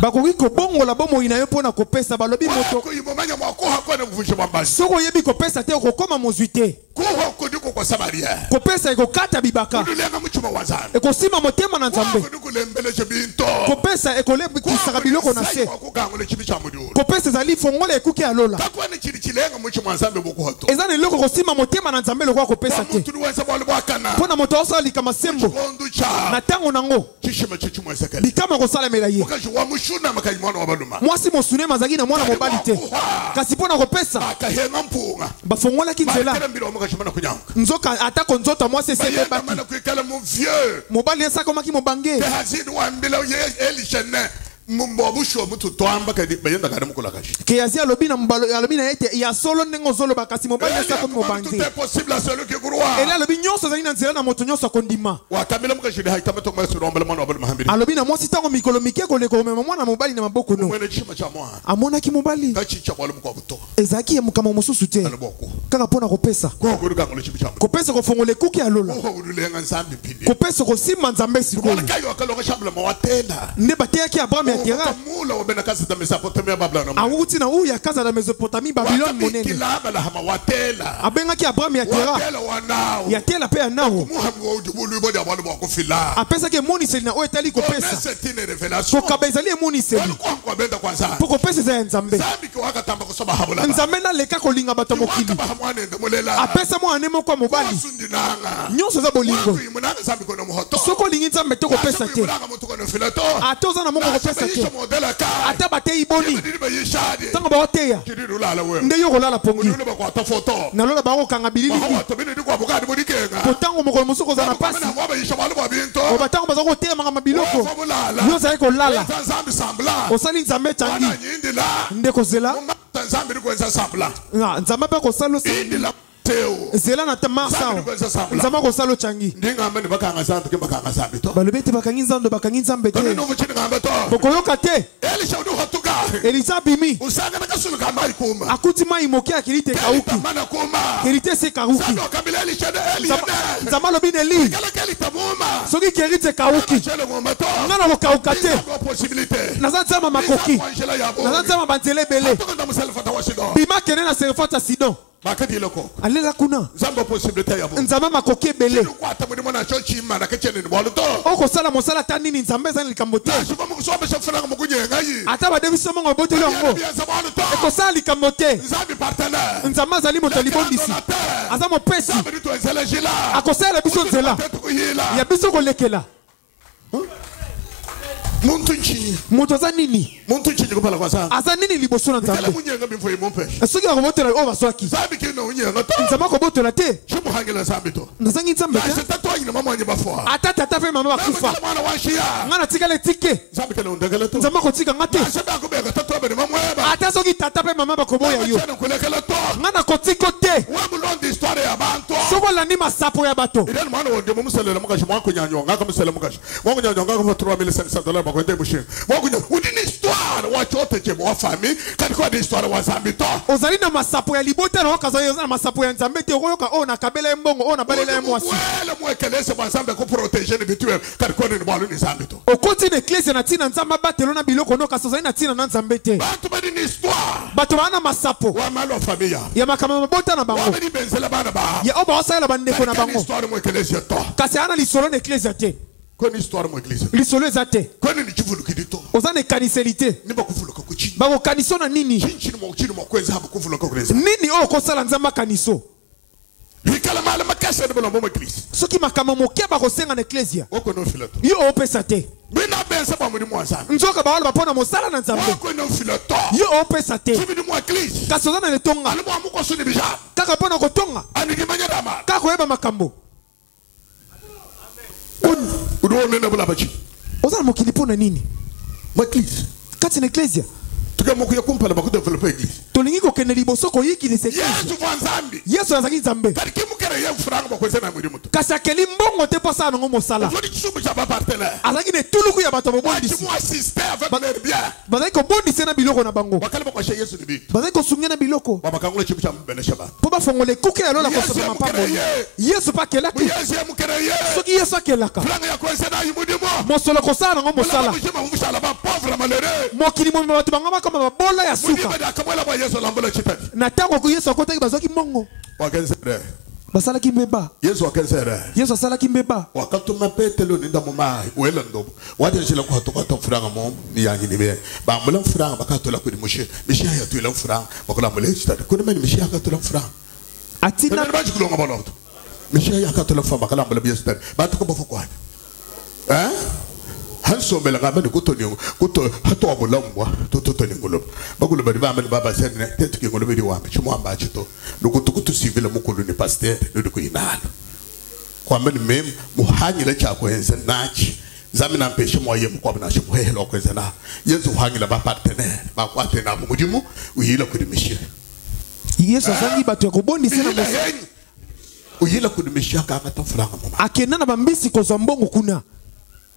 bakoki kobongola bomo ina yo pona kopesa balobi moto ko yimomanya moko hakona kuvunje mobanji soko yebi kopesa te okokoma mozuite ko hoko diko kwa sabaria kopesa ekokata bibaka udulenga muchuma wazana ekosima motema na Nzambe kulembeleje binto kopesa ekolebikisaka biloko na se kopesa ezali fongola ekuki alola kakwana chili chilenga muchuma Nzambe bokoto eza na eloko kosima motema na Nzambe lokwa kopesa te pona moto osalika masembo na tango nango bikama kosalemela ye mwasi mosune mazaki na mwana mobali te kasi pona kopesa bafongolaki nzela nzoka atako nzoto mwasi esebebaki mobali esakomaki mobange mbobusho mutu twamba kadi bayenda kada mukula kashi ke azia lobina mbalo alobina ete ya solo nengo zolo bakasi mobali esa ko mobanze tout est possible à celui qui croit ela lobi nyonso zali na nzela na moto nyonso kondima wakamela mukashidi haitama to maso rombele mwana obele mahambiri alobina mwasi tango mikolo mike ko leko mema mwana mobali na maboko no mwene chima cha mwa amona ki mobali kachi cha kwalo mukwa buto ezaki ya mukama mususu te kaka pona kopesa ko kuruka ngolo chima cha kopesa ko fongole kuki alola ko udulenga Nzambe pidi kopesa ko sima Nzambe siko ko kayo akalo ko shabla mawatela ne bateki Abraham ya tera mula obena kasi da Mesopotamia Babylon awuti na uya kaza da Mesopotamie Babylon monene kilaba la hawatela abenga ki Abraham ya tera ya tela pe nao muhamu udubulu bodi abalo bako fila apesa ke moniseli na oetali kopesa c'est une révélation ko kabezali moniseli ko benda kwanza poko pesa za Nzambe Nzambe ko akatamba ko soba habula Nzambe na leka ko linga bato mokili apesa mo anemo kwa mobali nyonso za bolingo soko lingi Nzambe to kopesa te atoza na mongo kopesa te ata batei boni tango ba oteya nde yo kolala pongi na lola ba okanga bilili potango mokolo musuko za na pasi o batango baza ko tema ngama biloko yo za ko lala osali Nzambe tangi nde ko zela Nzambe pa ko salo zela na tamasa Nzambe ko salo changi balobete bakangi Nzambe te bokoyoka te Elisa bimi. Usanga na kasulu kama ikuma. Akuti mai moke akili te kauki. Mana kuma. Kelite se kauki. Sando kabila eli shede eli. Nzamalo bineli. Kala kali tamuma. Soki kelite kauki. Shele ngomato. Ngana ko kaukate. Possibilité. Nazanzama makoki. Nazanzama banzele bele. Bima kene na serfata sidon. Makadi loko. Alela kuna. Zambo possibilité yabo. Nzama makoki bele. Kwata muri mona chochi mana kachene ni boluto. Oko sala mosala tani ni nzambe zani likambote. Shiba mu so be shofana mu kunye ngai. Ata ba devi somo ngobote longo. Eko sala likambote. Nzambi partenaire. Nzama zali moto libondisi. Azamo pesi. Ako sala biso nzela. Ya biso kolekela. Muntu nchi. Moto za nini? Muntu nchi kupala kwa sana. Aza nini liboso na Kala nzambe? munye ngambi mfo imompe. Soki ya kobotola o baswaki. Zambi kino unye ngato. Nzama kobotola te. Shimu hangela zambi to. Nazangi nzambe Na te. se tato ina mama anye bafwa. Ata tata pe mama bakufa. Mwana washia. Ngana tikale tike. Zambi kino ndagala to. Nzama kotika ngate. Na se ba ko be tato be mama weba. Ata soki tata pe mama bakoboya yo. Chana kulekala to. Ngana kotiko te. Wa mulondi histoire ya bantu. Soko la ni masapo ya bato. Ile mwana wonde mumusele mukashi mwa kunyanywa ngaka musele mukashi. Mwa kunyanywa ngaka kwa $3500 bakwende mushin. Mwa kunyanywa udini histoire wa chote che mwa fami katika di histoire wa zambi to. Ozali na masapo ya libota na wakaza yo na masapo ya nzambe te oyoka o na kabela mbongo o na balela mwasi. Wala mwekelese mwa zambe ko protéger ni bitu katika ni bwalu ni zambi to. Okoti na ecclesia na tina nzamba batelo na biloko no kasozali na tina na nzambe te. Bantu badi ni histoire. Bato bana masapo. Wa malo familia. Ya makama mabota na Wa bango. badi benzela bana ba. Ya oba osala bandeko na bango. Histoire mwekelese to. Kasi ana lisolo na ecclesia te. Koni histoire mwekelese. Lisolo eza te. Koni ni chivulu kidito. Oza na kaniselite. Niba kuvuluka kuchi. Bako kaniso na nini? Chini mwa kweza hapo kuvuluka kuleza. Nini o kosala nzamba kaniso? Hikala mala makasa de bolombo eglise. Soki makama moke bako senga na ecclesia. Oko no filato. Yo opesa te. Bina bensa ba muri mwa sana. Nzoka bawala bapona mosala na nzambe. Oko no filato. Yo opesa te. Chibini mwa eglise. Kasoza na letonga. Ali mwa muko suni bija. Kaka pona kotonga. Ani kimanya dama. Kaka yeba makambo. Udo nenda bula bachi. Oza mokili pona nini? Mwa eglise. Kati na ecclesia. Tuka moko ya kumpala ba ko develop eglise. Tolingi kokende liboso koyiki ni ecclesia. Yesu kwa nzambi. Yesu azaki nzambe. Kadi kimukere ye franga ba kweza na muri mutu. Kasi akeli mbongo te posa nango mosala. Jodi chisubu cha ba partenaire. Azaki ne tuluku ya bato Wachi bobondisi. mu assister avec leur bien. Bazaki kobondisa na biloko na bango. Wakali ba kwa Yesu ni bitu. Bazaki kosungia na biloko. Baba kangula chibu cha mbele shaba. Po bafongola ekuke ya lola Yesu kosopa ya mapambo. mukere ye. Yesu pa kelaki. Yesu ya mukere ye. Soki Yesu akelaka. Franga ya kweza na yimudimo. Mosolo kosala nango mosala. Pauvre malheureux. Mokili momema bato bango bakoma babola ya suka. Na tango ko Yesu akotaki bazwaki mbongo. Basalaki mbeba. Yesu asalaki mbeba. Wakatuma Petelo ninda mumai wela ndobo. Wajenjela kwa toka franga mom ni yangi ni be. Ba mbula franga bakatola kuri mushe. Mishi ya tuela franga bakola mule chitade. Kuni meni mishi akatola franga. Atina ba chikulonga baloto. Mishi akatola franga bakala mule biya chitade. Ba to ko bofo kwa. Hanso mela ngaba kuto ni kuto hato abulambwa to ni ngolo bakulo badi ba baba sene tetu ke ngolo bidi wambe chumo amba chito lukutu kutu civil mukulu ni pasteur ndo ko inalo kwa mbele mem muhanyile cha kwenza nachi zamina mpeshe moye mukwa na shimo helo kwenza na yesu hanyila ba partenaire ba kwate na mudimu uyila kudimishira Yesu azangi bato ya kobondisa na mosala. uyila kudimishira ka ngata franga mama Akenda na bambisi kozwa mbongo kuna.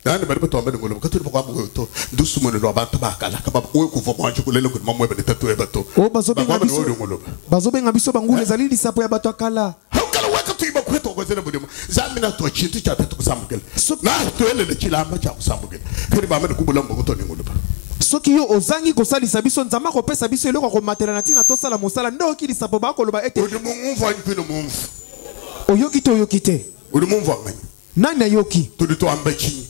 Nani bari bato ambele ngolo katuri bakwa muto ndusu mwe ndo abantu bakala kaba we kuva mwanje kulele kuti mamwe bane tatu ebato O bazobenga biso. Bazobenga biso bangule ezali lisapo ya bato akala. Haukala weka tuiba kweto kwezele budimo zamina to chintu cha tatu kusambukela na toele chilamba cha kusambukela kiri ba mane kubula mbo to ngolo ba Soki yo ozangi kosalisa biso nzama kopesa biso eloko komatela na tina tosala mosala ndo ki lisapo ba koloba ete udimo mumva mpino mumva oyoki te oyoki te. udimo mumva ngani Nani ayoki? tudito ambachi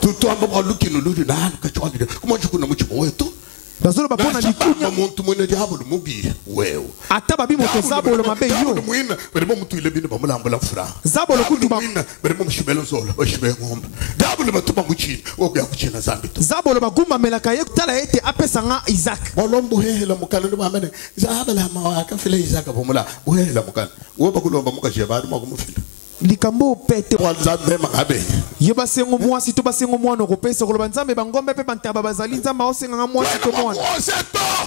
tuto amba balukino ludi na kachwali kuma chukuna muchimo wetu Bazolo bapona likunya. Muntu mwene diabo mubi wewe Ata babi moto zabolo mabe yo. mwina bere mutu ile bino bamulambula fura Zabolo kutu ba. mwina bere mushibelo zolo bashibe ngomba diabo batuba muchini oku yakuchina zambi to Zabolo bagumba melaka ye tala ete apesa nga Isaac. bolombo hehela mukala ndo bamene zabala mawaka file Isaac bomula uhela mukala wo bakulomba mukaje badu makumufila Likambo pete. kwanza mema ngabe Yeba sengo mwasi to basengo mwana kopesa koloba nzambe bangombe pe bantaba bazali nzamba osenga nga mwasi to mwana.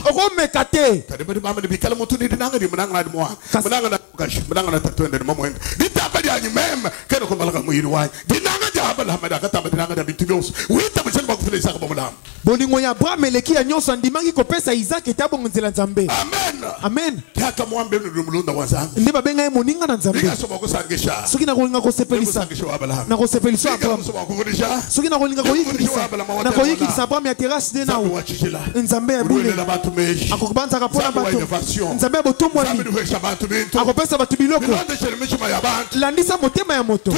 Oko mekate. kade bari bamene bikala mutu ni dinanga di munanga di mwa munanga na kashi munanga na tatwende mamwenda ditaba di anyi mema kene ko malaka muiri wa dinanga bolingo ya Abraham eleki ya nyonso andimaki kopesa Isaac ete abongo nzela Nzambe. Amen. Nde babenga ye moninga na Nzambe. Soki nakolinga kosepelisa nakosepelisa Abraham. Soki nakolinga koyikisa Abraham ya terasi de nao Nzambe ya bule akokubanzaka mpona bato. Nzambe ya botomwami akopesa bato biloko landisa motema ya moto.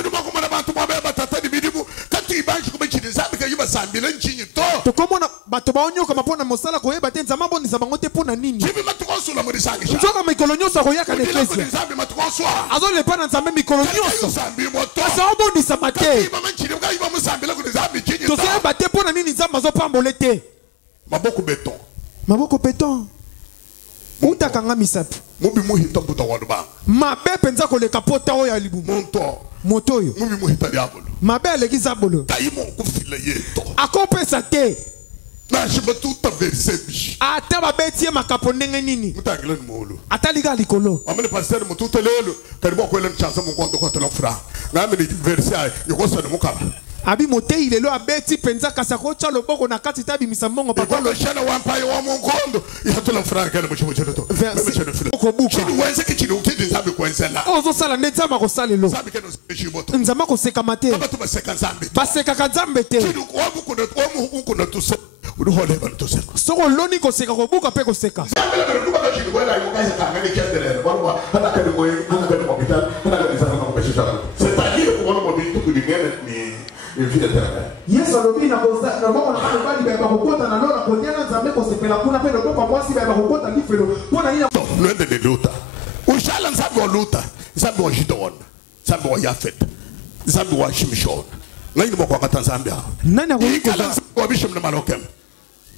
Tokomona bato baonyoka mapona mosala koyeba te Nzambe abonisa bango te mpona nini. Nzoka mikolo nyonso akoyaka na eklesia azolepa na Nzambe mikolo nyonso asa obondisa mate tozoyeba te mpona nini Nzambe azopambole te. Maboko beton utakanga misapi mabe penza koleka pota oyo ya libumu moto oyo mabe aleki zabolo akopesa te ata babeti ye makapo ndenge nini atalika likolo abi motei lelo abeti penza kasa kocha loboko na kati tabi misambongo papa lo shana wampaye wa mungondo yatula franga na muchimucheto kobuka ozo sala ndezama ko salelo nzama ko seka mate baseka kazambe te soko loni ko seka kobuka pe ko seka Yesu alobi na kosa na mama na bali ba kokota na lora kodiana Nzambe ko sepela kuna pe ndo kwa mwasi ba kokota lifelo pona ina mwende de luta ushala Nzambe wa luta Nzambe wa Gideon Nzambe wa Yafet Nzambe wa Shimshon ngani mo kwa Nzambe nani akoikoza wa bishop na malokem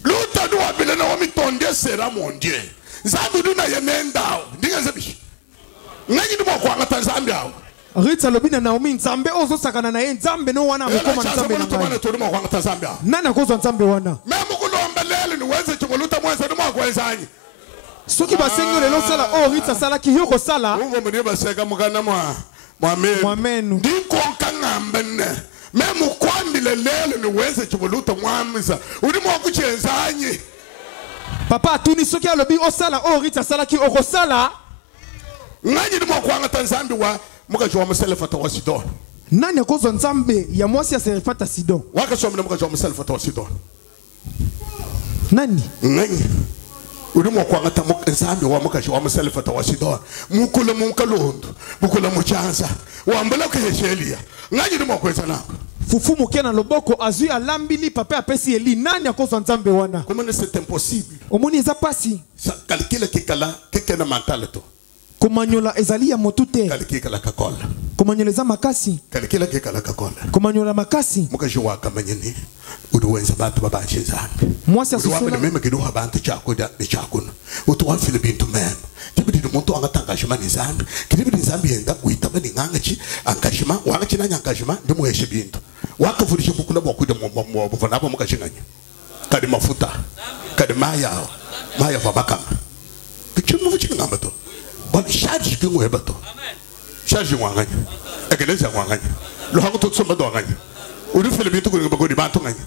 luta ndo wabile na wamitonde sera mondie Nzambe duna yenenda ndinga zabishi ngani mo kwa Nzambe Ritsa lobina Naomi Nzambe ozo sakana na ye Nzambe no wana mukoma Nzambe na ngai nana kozo Nzambe wana memu kulomba lelo ni wenze chokoluta mwenze ndimo akwenzanyi soki basengo lelo sala o Ritsa sala ki yoko sala ungo muni baseka mukana mwamenu ndikonka ngambene memu kwambile lelo ni wenze chokoluta mwamisa ndimo akuchenzanyi papa atuni soki alobi osala o Ritsa sala ki oko sala ngani ndimo kwanga Nzambe wa mukaji wa Selefata wa Sidon nani akozo Nzambe ya mwasi ya Selefata Sidon wakasomela mukaji wa Selefata wa Sidon nani urimo kwangata Nzambe wa mukaji wa Selefata wa Sidon mukule munkalondo mukule muchanza wambela ko Hezelia ngani ndimo kweza nako fufu mukena loboko azui alambili papa apesi eli nani akozo Nzambe wana comment c'est impossible omoni eza pasi sa calcule kekala kekena mentaleto komanyola ezali ya motute kalikila kakola komanyola za makasi kalikila kekala kakola komanyola makasi mukaji wa kamanyeni uduwenza bantu babaje Nzambe mwasi asosola uduwa meme kiduha bantu chakoda ni chakuno utuwa filibintu meme kibidi umuntu angatangashima ni Nzambe kibidi Nzambe yenda kuitaba ni ngangachi angashima wangachi na nyangashima ndimuheshe bintu wakavurisha kukula bwakude mu buvanapo mukashinganya kadi mafuta kadi maya babakama kichimu vuchingamba to bon charge que moi bato charge wanganya ekeleza wanganya lo hango to tsomba do wanganya uri fele bitu ko ngabagodi bantu nganya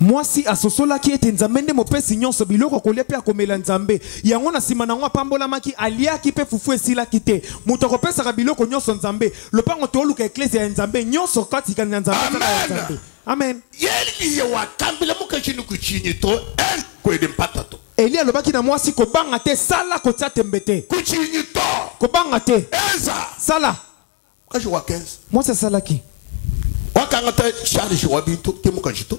mwasi asosola ki ete Nzambe nde mopesi nyonso biloko kolia pe akomela Nzambe yango na sima na ngwa pambola maki aliaki pe fufu esila kite muto kopesa ka biloko nyonso Nzambe lopango to luka eklesia ya Nzambe nyonso kati kan Nzambe amen yeli ya wakambila mukachini kuchinyi to kwede mpatato Eli alobaki na mwasi kobanga te sala kotia tembete kuchinyi to kobanga te eza sala kaji wa 15 mwasi salaki wakangata charge wa bintu ke mukajito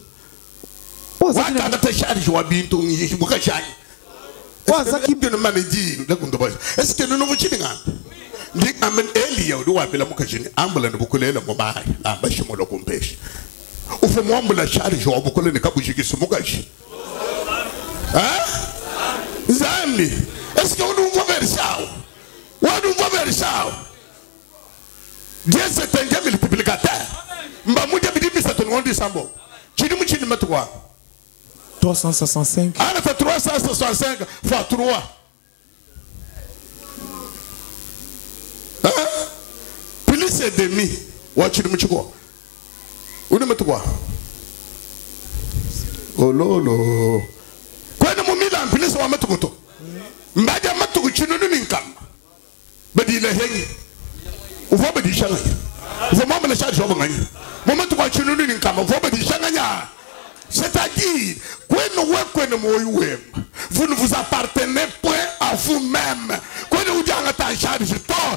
wakangata charge wa bintu mukachani wazaki bino maniji lakundo boys est-ce que nous nous chininga ndi amen Elia ndo wabela mukachini ambula ndibukulela mobai amba shimolo kumpeshi ufe mwambula charge wa bukule ne kabushikisa mukachi Nzambe est-ce que on nous voit vers ça on nous voit vers ça Dieu c'est un Dieu multiplicateur mba muja bidimi sa ton ngondi sambo chini muchini matwa 365 ana fa 365 fois 3 plus et demi wa chini muchiko mettre quoi? Oh lolo. Quoi de mon milan, puis laisse-moi mettre quoi? Mbadia mettre quoi? Tu ne nous n'cam. Badi le hengi. Ou va badi changa. Ou va me le charger au moment. Moment quoi tu ne nous n'cam. Ou va badi changa. C'est-à-dire, vous ne vous appartenez point à vous-même. Quand vous dites en charge, quand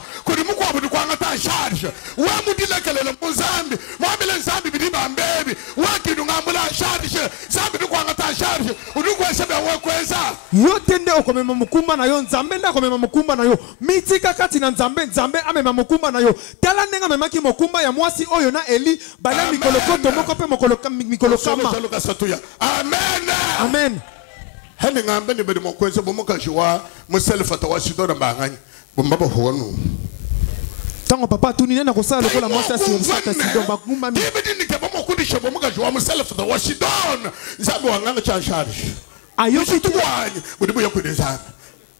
vous dites en charge, ou à vous dire que le Mozambi, moi je me Zambi dit ma baby, ou à qui nous avons la charge, Zambi nous en charge, ou nous quoi savoir quoi ça. Yo tende o comme mamukumba na yo nzambe nda comme mamukumba na yo mitika kati na nzambe nzambe ame mamukumba na yo tala nenga memaki mokumba ya mwasi oyo na Eli bala mikolo koto moko pe mikolo kama. Amen. Amen. Hende ngambe ni bedi mokwense bomoka jiwa musele fatawa shidora bangani bombaba hono. Tango papa tuni nena kosala lokola mwasi asiyosata sido bakumba mi. Bedi ni ke bomokudisha bomoka jiwa musele fatawa shidona. Nzambe wanganga cha charge. Ayo kitu wanye bedi boya kudeza.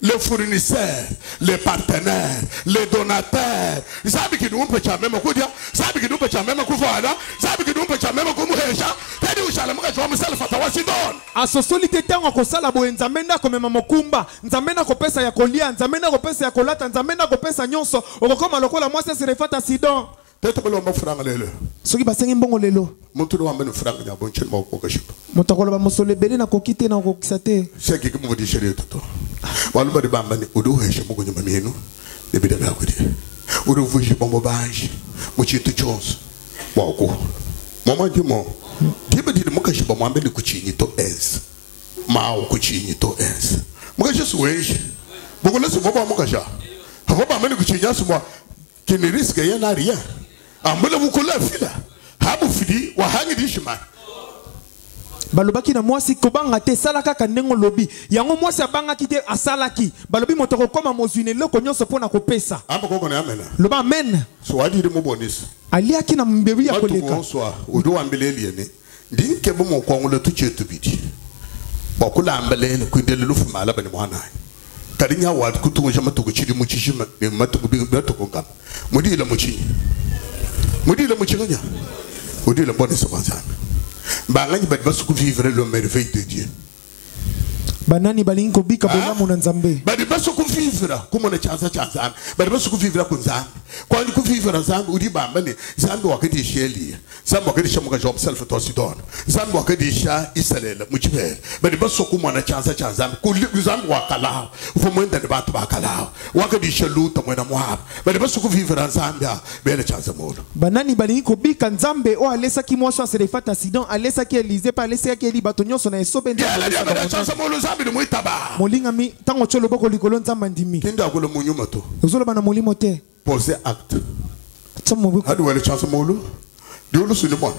Les fournisseurs, les partenaires, les donateurs. Vous savez que nous peut jamais me couper, savez que nous peut jamais me couper, savez que nous peut jamais me couper. Tadi ushala mga jwa musala fatawa sidon. Asosolite tango kosala bo nzambe nda komema mokumba, nzambe na kopesa ya kolia, nzambe na kopesa ya kolata, nzambe na kopesa nyonso. Okokoma lokola mwasi asirefata sidon. Tete belo mafranga lelo. Soki basengi mbongo lelo. Muntu no ambeni franga nya bonche mo kokashipa. Motakola ba mosole bele na kokite na kokisa te. Seki ke mo di shere toto. Walu bari bamba ni udu heshe mo nyuma minu. De bida ga kudi. Udu vuji bombo banji. Mo chitu chos. Wako. Mama di mo. Dibe di mo kashipa mo ambeni kuchinyi to es. Mao kuchinyi to es. Mo kashe suweji. Bogo lesu bobo mo kasha. Bobo ambeni kuchinya sumwa. Kini riske ya na ria. Ambele mukula fila. Habu fidi wa hangi dishima. Balobaki na mwasi kobanga te salaka kanengo lobi. Yango mwasi abanga kite asalaki. Balobi motoko koma mozwine loko nyonso pona kopesa. Amba koko na amen. Loba amen. So adi de mo bonus. Aliaki na mbebi ya koleka. Matu so odo ambeleli ne. Ndinke bo mo kwangula tuchetu bidi. Bakula ambelele kwindele lufu mala bani mwana. Karinya wa kutunga jama tukuchiri muchishima matuku ngam. Mudila muchi. Mudila muchinganya. Mudila bonus kwanza. Banani badba suku vivre le merveille de Dieu. Banani balinko bika bonamu na nzambe. Badba suku vivre kuma na chanza chanza. Badba suku vivre kunza. Kwa ni ku vivre nzambe udi bambane nzambe wakati sheli. Nzambe wakati shamuka job self tosidon. Nzambe wakati sha Israel muchibel. Badba suku mwana chanza chanza. Kuli nzambe wakala. Ufumwenda de batu bakala. Wakati shelu tamwena mwab. Badba suku vivre nzambe bele chanza molo. Banani balinko bika nzambe o alesa ki mwasho aserefata sidon alesa ki Elize pa alesa ki Eli batonyoso na esobe nzambe. Molinga mi tango cholo boko likolo nzamba ndimi. Kenda akolo munyuma to. Uzolo bana molimo te. Posé acte. Tamo boko. Hadi wale chance molo. Diolo suni mwana.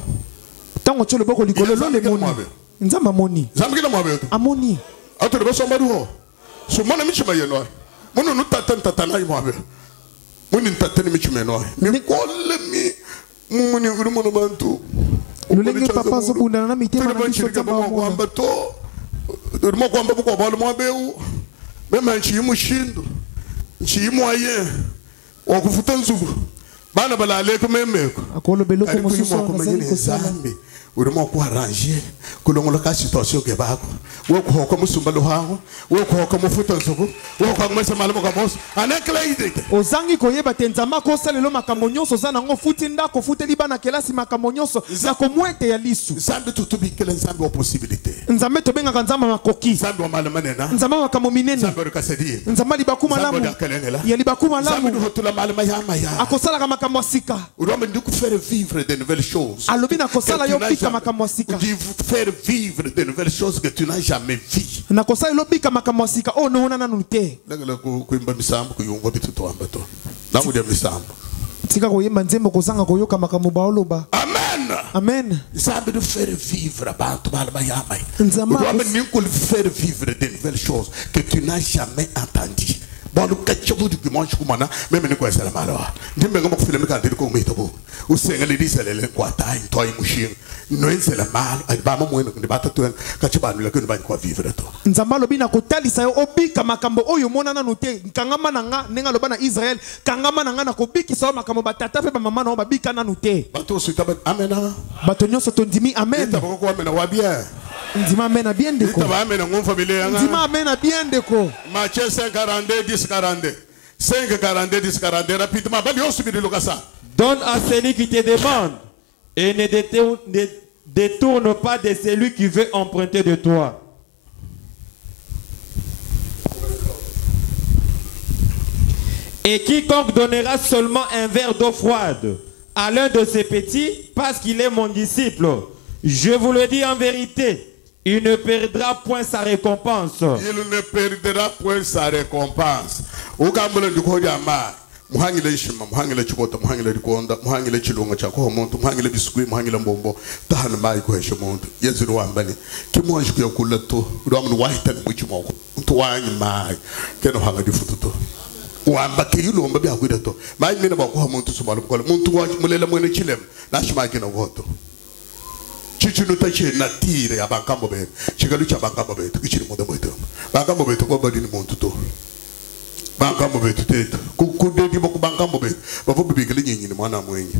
Tango cholo boko likolo lo le moni. Nzamba moni. Nzamba kila mwabe. Amoni. Ato de baso mbadu ho. So mwana michima yeno. Mono no tatana mwabe. Moni tatani michima yeno. Mi kole mi muni urumono bantu. Lulenge papa so bunda na mitema na biso tamba kwamba to. Urimo kwamba buko balo mwabeu. Mema nchimu shindo. Nchimu aye. Wakufuta nzugu. Bana balale ko memeko. Akolo beloko mosusu na zali ko zambi. Urimo ko arranger kulongola ka situation ke bako. Wo ko ko musumba lo hawo. Wo ko ko mufuta nzugu. Wo ko ngmesa malamo ka boss. Anekla idete. Ozangi ko yeba tenzama ko salelo makambo nyonso zana ngo futi ndako futeli bana kelasi makambo nyonso za ko mwete ya lisu. Nzambe tutubi kele nzambe wa possibilité. Nzambe to benga nzamba makoki. Nzambe wa malama nena. Nzambe makambo minene. Nzambe rekasedi. Nzambe libakuma lamu. Ya libakuma lamu. Nzambe hotula malama ya maya. Akosala kama makambo sika. Urome ndiku faire vivre de nouvelles choses. Alobina kosala yo bika makambo sika. Faire vivre de nouvelles choses que tu n'as jamais vues. Na kosala yo bika makambo sika o no na nute. Ngala kuimba misambo kuyungo bituto ambato. Namu dia misambo. Tika ko yemba nzembo kozanga koyoka makambo baoloba. Amen. Amen. Nzambe de faire vivre abantu balama yamai. Nzambe Urome ndiku faire vivre de nouvelles choses que tu n'as jamais entendues. bolu kachabu dimanche kumana meme ni kwa sala mala ndimbe ngoma kufile mikandiri ko mito usenga lidisele kwa tai toi mushin noenzela mal ba mamweno ndibata tu kachibanu la kunba kwa vivre to nzambalo bina kotalisa yo obika makambo oyo monana note kangama nanga nenga loba na Israël kangama nanga na kobikisa makambo batata pe ba mama na babika na note bato sutaba amena bato nyonso tondimi amen tabako ko amena wa bien ndima amena bien deko tabama amena ngom familia yanga ndima amena bien deko Matthieu 5:42 10:42 5:42 10:42 rapidement bali osubiri lokasa. Donne à celui qui te demande et ne détourne pas de celui qui veut emprunter de toi. Et quiconque donnera seulement un verre d'eau froide à l'un de ses petits, parce qu'il est mon disciple, je vous le dis en vérité, il ne perdra point sa récompense. Il ne perdra point sa récompense. Ukambule ndikoja ma muhangile ishima muhangile chikota muhangile rikonda muhangile chilunga chako homuntu muhangile bisukui muhangile mbombo tahana mai ko hesho muntu yezuru wambani kimwanji ku yakulato uramu wahita ni muchimo muntu wanyi mai keno hanga difututo wamba ke yulomba bya kwidato mai mina bako homuntu sumalo ko muntu wa mulela mwene chilem na shima kino goto chichinu tachi na tire abankambo be chigalu cha abankambo be tukichiri muda moito abankambo be to ko badini muntu to bankambo betu tetu kukudedi boku bankambo betu bafo bibigele nyinyi ni mwana mwenye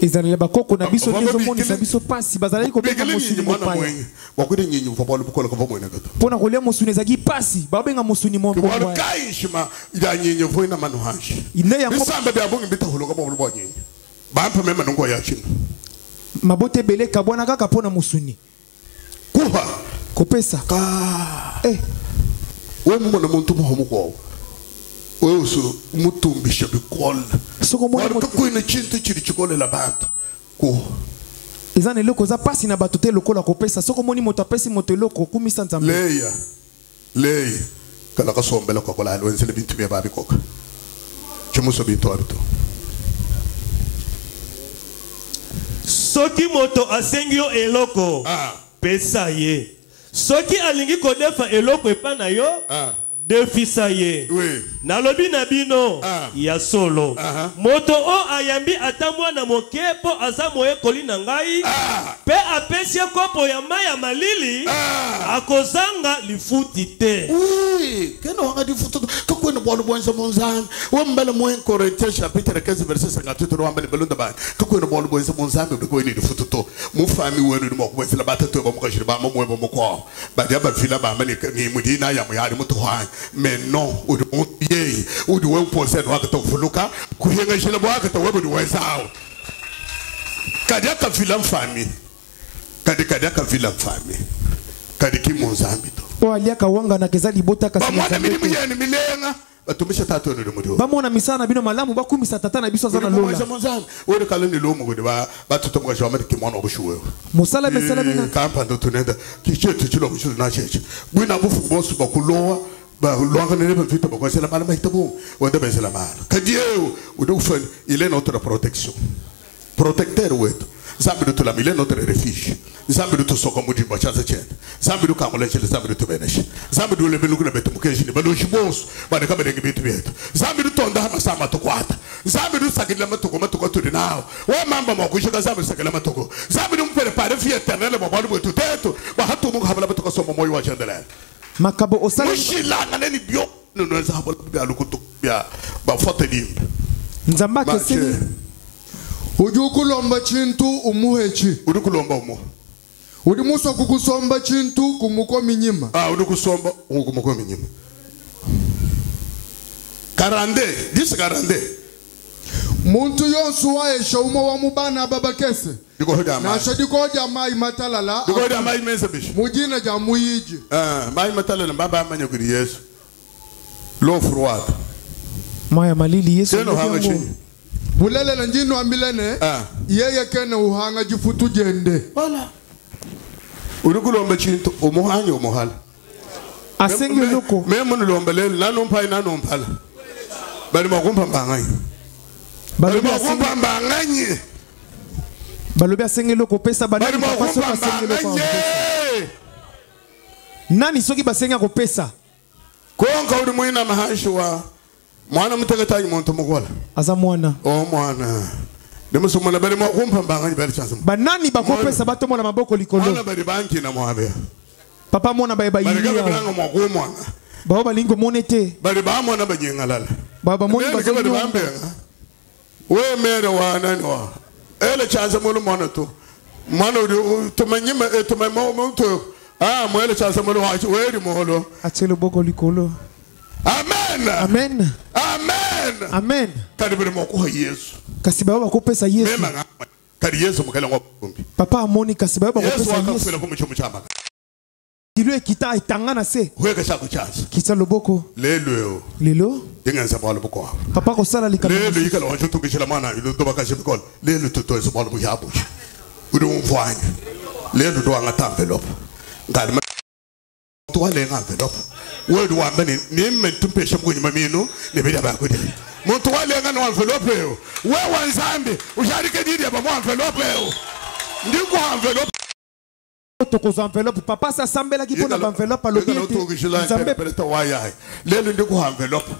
Israël bakoko na biso ndezo moni sa biso pasi bazali ko benga musuni mwana mwenye bakude nyinyi mfapalo bukola ko mwenye gato pona ko le musuni zagi pasi babenga musuni mo mwa ko kaishima ida nyinyi fo ina manu hashi ine ya bisamba bya bongi bita holoka bo bo nyinyi bampa mema ngo ya chino mabote beleka bwana kaka pona musuni kuha kopesa ka we mwana muntu muhomu ko oso mutumbisha bikola soko mwana moto kuina chintu chiri chikola la bantu ko ezana loko za pasi na batote lokola kopesa soko moni moto apesi moto loko kumisa nzambe leya kala kasombela ko kola wenzele bintu bya babi koka chimuso bintu abito soki moto asengi yo eloko pesa ye soki alingi kodefa eloko epa na yo defisa ye nalobi na bino ya solo moto o ayambi atambwa na mokepo aza moyekoli na ngai pe apesi kopo ya mai ya malili akozanga lifuti te keno wanga difutu kako no bolo bonza monzan wambele moyen Corinthiens chapitre 15 verset 58 wambele belunda ba kako no bolo bonza monzan be ko ni difutu to mu fami wenu ni mo ko benzela batatu ba mo ka shiriba mo mo mo ko ba dia ba fila ba mali ni mudina ya mo ya ni mutu hwan mais non ou de ou possède wa ka to fuluka ku yenga shila bo ka to webo di wenzao kadia ka fila fami kadia ka fila fami kadia ki monzambi to o aliaka wanga na kezali bota kasi bamwana milimu yeni milenga batumisha tatu eno mudio bamona misana bino malamu bakumisa tata na biso azana lola monzambi ore kaleni lomo gode ba batutomga jwa mari kimono obushuwe musala mesela bina kampa ndo tunenda kichetu chilo bushu na cheche bwina bufu bosu bakulowa ba longa ne ba fita ba sela mala mahitabo wanda ba sela mala kadieu udo fen il est notre protection protecteur wetu zambi do la mile notre refuge zambi do soko mudi ba chance chen zambi do kamole chele zambi do benesh zambi do le belu kuna betu mukeji ba do shibos ba de kabere ngibitu betu zambi do tonda ha masama to kwata zambi do sakila matoko to dinao wa mamba makushika zambi sakila matoko zambi do mpere pare fi eternel ba ba do teto ba hatu mungu habala matoko somo moyo wa chandela makabo osala mushila ngaleni bio no za habala bya lukutu bya ba fote limbe nzamba keseni ujukulomba chintu umuhechi udukulomba umu udimuso kukusomba chintu kumuko minyima udukusomba kumuko minyima karande disi karande muntu yonsu waesha umo wa mubana baba kese na shadiko jamai matalala diko jamai meza bish mujina jamuyiji mai matalala baba amanya kuri Yesu lo froid maya malili Yesu no hanga chini bulele la njino ambilene yeye kene uhanga jifutu jende wala urukulomba chintu umuhanya umuhala asengi loko memo nilombelele nanompai nanompala bali makumpa mbanganyi bali makumpa mbanganyi balobi asengi loko pesa bali makumpa asengi loko nani soki basenga kopesa konka uri mwina mahashwa Mwana mutagata imonto mukola. Aza mwana. Oh mwana. Demo somana bari mo kumpa mbanga bari chance. Banani bakopesa bato mona maboko likolo. Mwana bari banki na mwabe. Papa mona ba Bari yili. ka banga mo ko mwana. Ba balingo monete. Bari ba mwana ba nyengalala. Baba moni ba bari bambenga. We mere wa nani wa. Ele chance mo mwana to. Mwana to manyima to mo to. Ah mo ele chance mo wa we ri mo lo. Atelo boko likolo. Amen. Amen. Amen. Amen. Kadi bari mo ko Yesu. Kasi ba bakopesa Yesu. Mema kadi Yesu mukala ngombi. Papa amoni kasi ba bakopesa Yesu Yesu. akafela ko mucho muchama. Kilo ekita etangana se. Weka chako chance. Kitsa loboko. Lelo. Lelo. Dinganza balo boko. Papa ko sala likalo. Lelo yikala wanjo tukishila mana ilo to bakashe bikol. Lelo to eso balo buyabu. Udu mfwanya. Lelo do anga envelope. Ngadi to ale envelope. Wedu wa mbani ni mtumpesha mkunyi mamino ne bida ba kudi. Muntu wale nga no envelope yo. We wanzambi usharike didi aba mo envelope yo. Ndiko envelope Toko envelope papa sa sambela ki pona envelope alobi. Nzambe peleta waya. Lelo ndiko envelope.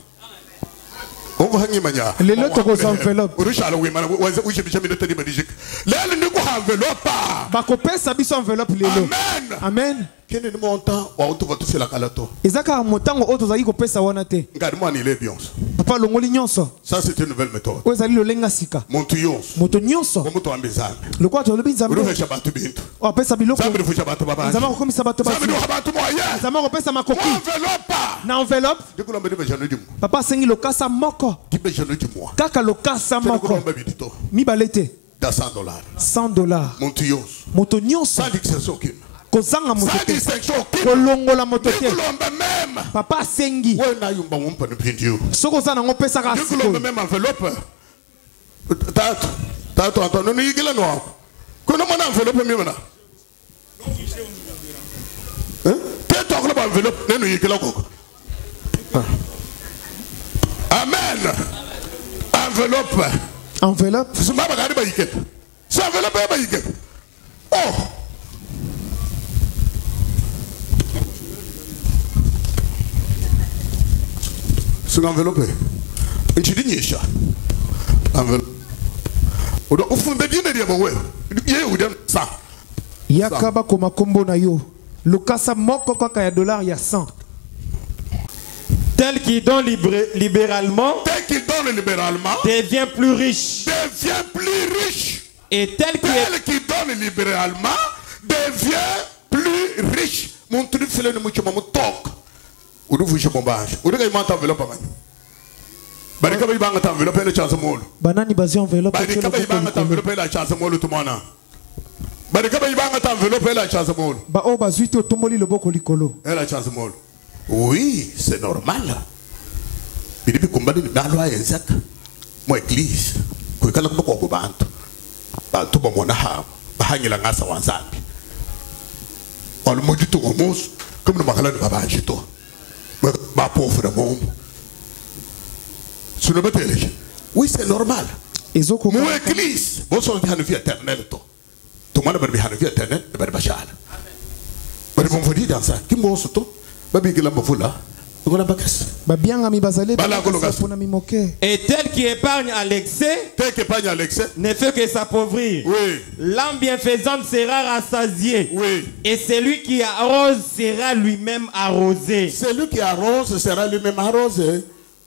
Ovo hangi manya. Lelo toko envelope. Urushala we mana wanza ujibisha minute di magic. Lelo ndiko envelope. Bakopesa biso envelope lelo. Amen. Amen. Kene ni montant wa utu vatu fela kalato. Ezaka motango oto zali kopesa wana te. Ngadi mo anile bionso. Papa longoli nyonso. Ça c'est une nouvelle méthode. O zali lolenga sika. Montu yonso. Moto nyonso. Moto ambizame. Lokwa to lobi nzambe. Urufesha batu bintu. O apesa biloko. Zambi rufusha batu baba. Nzambe ko komisa bato Zambi basi. ruha batu moya. Nzambe ko pesa makoki. Envelope. Na envelope. Dikulo mbede bejano dimu. Papa sengi lokasa moko. Di bejano dimu. Kaka lokasa Dikulo moko. mbedito. Mibalete. Da $100. $100. Montu yonso. Moto nyonso. Sans distinction aucune. Kozanga moto Sans te. distinction aucune. Kolongola moto te. Dikulo mbe même. Papa sengi. Ouais na yumba wumpa ni pindiyo. Soko zana ngopesa ka Dikulo mbe siko. même enveloppe. Tato Antoine, no yigila no. Kono mona enveloppe mi mana. Te to ko ba enveloppe nenu yigila ko. Amen. Enveloppe. Enveloppe. Sumba ba gadi ba yiket. Sa enveloppe ba yiket. Oh. Sun enveloppe. Nchidi nyesha. Enveloppe. Odo ufunde dine dia ba we. Ye udem sa. Yakaba koma kombo na yo. Lokasa moko kaka ya dollar ya 100. Tel qui donne libéralement Tel qui donne libéralement devient plus riche. devient plus riche. Et tel qui Tel qui donne libéralement devient plus riche. Mon truc fait le mouche mon tok. Odo fuche bombage. Odo ga imanta enveloppe man. Barika ba ibanga enveloppe le chance molo. Banani bazi enveloppe. Barika ba ibanga enveloppe la chance molo tout mona. Barika ba ibanga enveloppe la chance molo. Ba o bazuiti otomboli loboko likolo. La chance molo. Oui, c'est normal. Bidibi kumbali na loi exact. Mo église. Ko kala ko ko bantu. Bantu ba mona ha. Ba hanyela ngasa wanzambi. On mo ditu ko mos. Comme no makala ba ba jito. Ba pauvre mon. Sur le batele. Oui, c'est normal. Ezoko Mo église. Bo so hanu vie éternelle to. To mana ba hanu vie éternelle ba ba shala. Ba bon fodi dans ça. Ki mo so to. Babigila mafula. Ngola bakas. Babianga mi bazale. Bala kologas. Pona mi moke. Et tel qui épargne à l'excès Tel qui épargne à l'excès. ne fait que s'appauvrir. Oui. L'âme bienfaisante sera rassasiée. Oui. Et celui qui arrose sera lui-même arrosé. Celui qui arrose sera lui-même arrosé.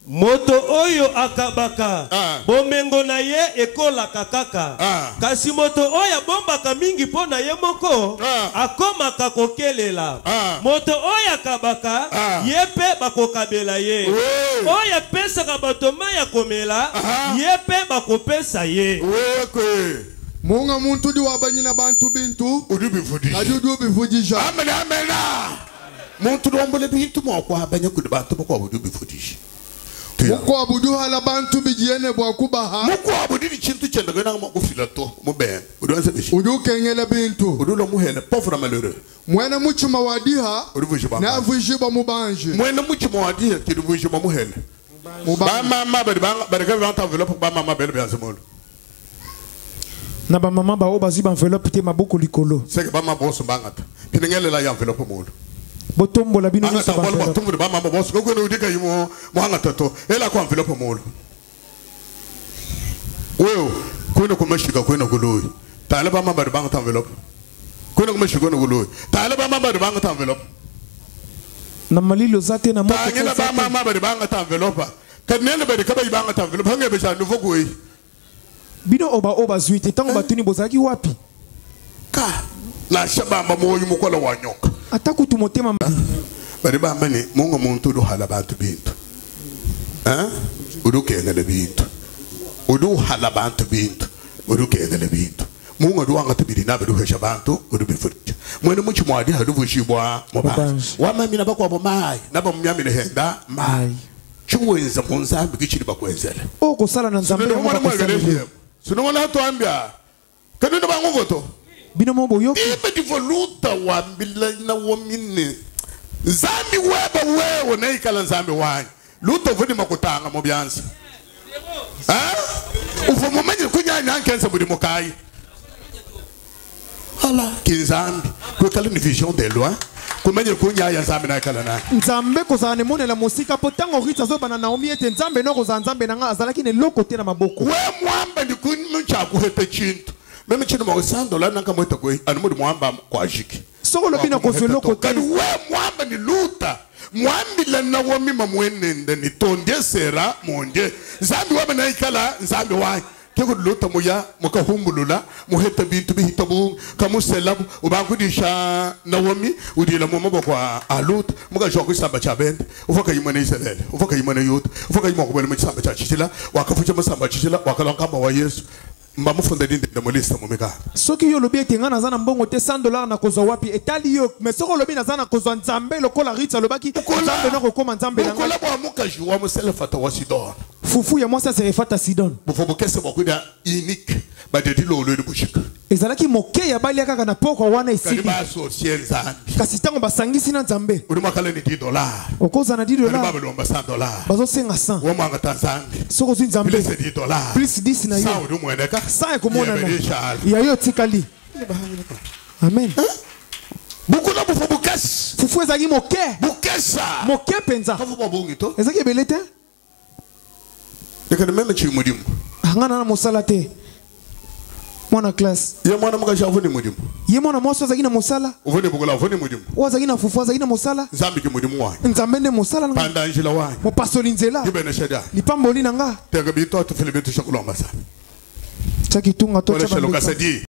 Moto oyo akabaka bomengo na ye ekolaka kaka kasi moto oyo bombaka mingi mpo na ye moko akomaka kokelela moto oyo akabaka ye mpe bakokabela ye oyo epesaka bato mai ya komela ye mpe bakopesa ye Munga muntu di wabanyina bantu bintu udubifudisha adudubifudisha amen amen muntu dombole bintu moko abanya kubantu moko udubifudisha Muko abudu hala bantu bijiene bwa kubaha. Muko abudu di chintu chenda gana mo filato mo ben. Udu anse bishi. Udu kengele bintu. Udu lo muhele pauvre malheureux. Mwena muchuma wadiha. Na vujiba mubanje. Mwena muchuma wadiha ki vujiba muhele. Ba mama ba ga vanta enveloppe ba mama bel bien semolo. Na ba mama ba o bazi ba enveloppe te maboko likolo. C'est que ba ma boss bangata. Pinengele la enveloppe molo. botombola bino anga nyonso tambolo ba batumbu ba mama boss ko kwena udika yimo mohanga toto ela kwa envelope molo wewe kwena kumashika kwena kuloyi tala ba mama banga ta envelope kwena kumashika kwena kuloyi tala ba mama banga ta envelope na malilo zate na moto tangela ba mama banga ta envelope kanene ba ka ba banga ta envelope hange be cha nouveau koyi bino oba zuite tango batuni bozaki wapi ka na shabamba moyo mukola wanyoka atakutu motema bari bambani mungu muntu do hala bantu bintu udu kengele bintu udu hala bantu bintu udu kengele bintu mungu do anga tibiri na bedu hesha bantu udu bifurja mwene muchi mwadi hadu vushibwa mobanji wama mina bakwa bomai naba mnyami ne henda mai chuwenza munzambi kichiri bakwenzele oko sala na nzambe mwana mwagale sunongona hatu ambia kanuni bangogoto bino mobo yoki ibe divoluta wa mbila na womine nzambi weba wewe na ikala nzambi wanyu luto vuni makutanga mu byanza ufu mumenye kunyanya ankense budi mukai hala kinzambi kwekala ni vision de loin kumenye kunyanya nzambi na ikala na nzambe kozana monela mosika potango ritsa zo bana Naomi ete nzambe no kozana nzambe nanga azalaki ne lokote na maboko we mwamba ndi kununcha kuhete chintu meme chino mo $100 nanga mweta kwe animudi mwamba kwa jiki soko lobi na kozwe lokote kadi we mwamba ni luta mwambi la na womi mamwenende ni tonde sera monde nzambi wabe na ikala nzambi wa kego luta moya mukahumbulula muheta bintu bihitabu kamuselabu ubangudisha na womi udila mu maboko kwa alut muka joko isamba cha bende ufoka yimane iselele ufoka yimane yut ufoka yimako bele mu isamba cha chichila wakafucha masamba chichila wakalonga wa Yesu mbamufunda dinde ndamolista mumeka soki yo lobi ete nga nazana mbongo te $100 na kozwa wapi etali yo mais soko lobi nazana kozwa nzambe lokola ritsa lobaki nzambe no kokoma nzambe na kola bwa mukaji wa muselefata wa Sidon fufu ya mwasi aserefata Sidon bufo bokese bokuda unique badedi lolo de bushika ezalaki moke ya bali kaka na poko wana kadi isiki ba associer nzambi kasi tango basangisi na nzambe uri makala ni $10 okoza na $10 baba lomba $100 bazosenga 100 wa mwanga tanzambi soko zwi nzambe plus $10 plus 10 na sa yo uri mweneka sa ekomona na na ya yo tikali amen bukula bufo bukes fufu ezalaki moke bukesa moke penza kafu babungi to ezalaki ebele te dekana meme chi mudimu angana na mosala te mwana classe ye mwana mukaji avuni mudimu ye mwana mwasi azalaki na mosala uvuni bukula avuni mudimu oyo azalaki na fufu azalaki na mosala nzambi ki mudimu wanyu nzambe nde mosala nanga panda njila wanyu mopasoli nzela yibene sheda lipamboli na nga tega bito to filibitu shakulomba sana tya kitunga to wala tya shaluka bambeka sadi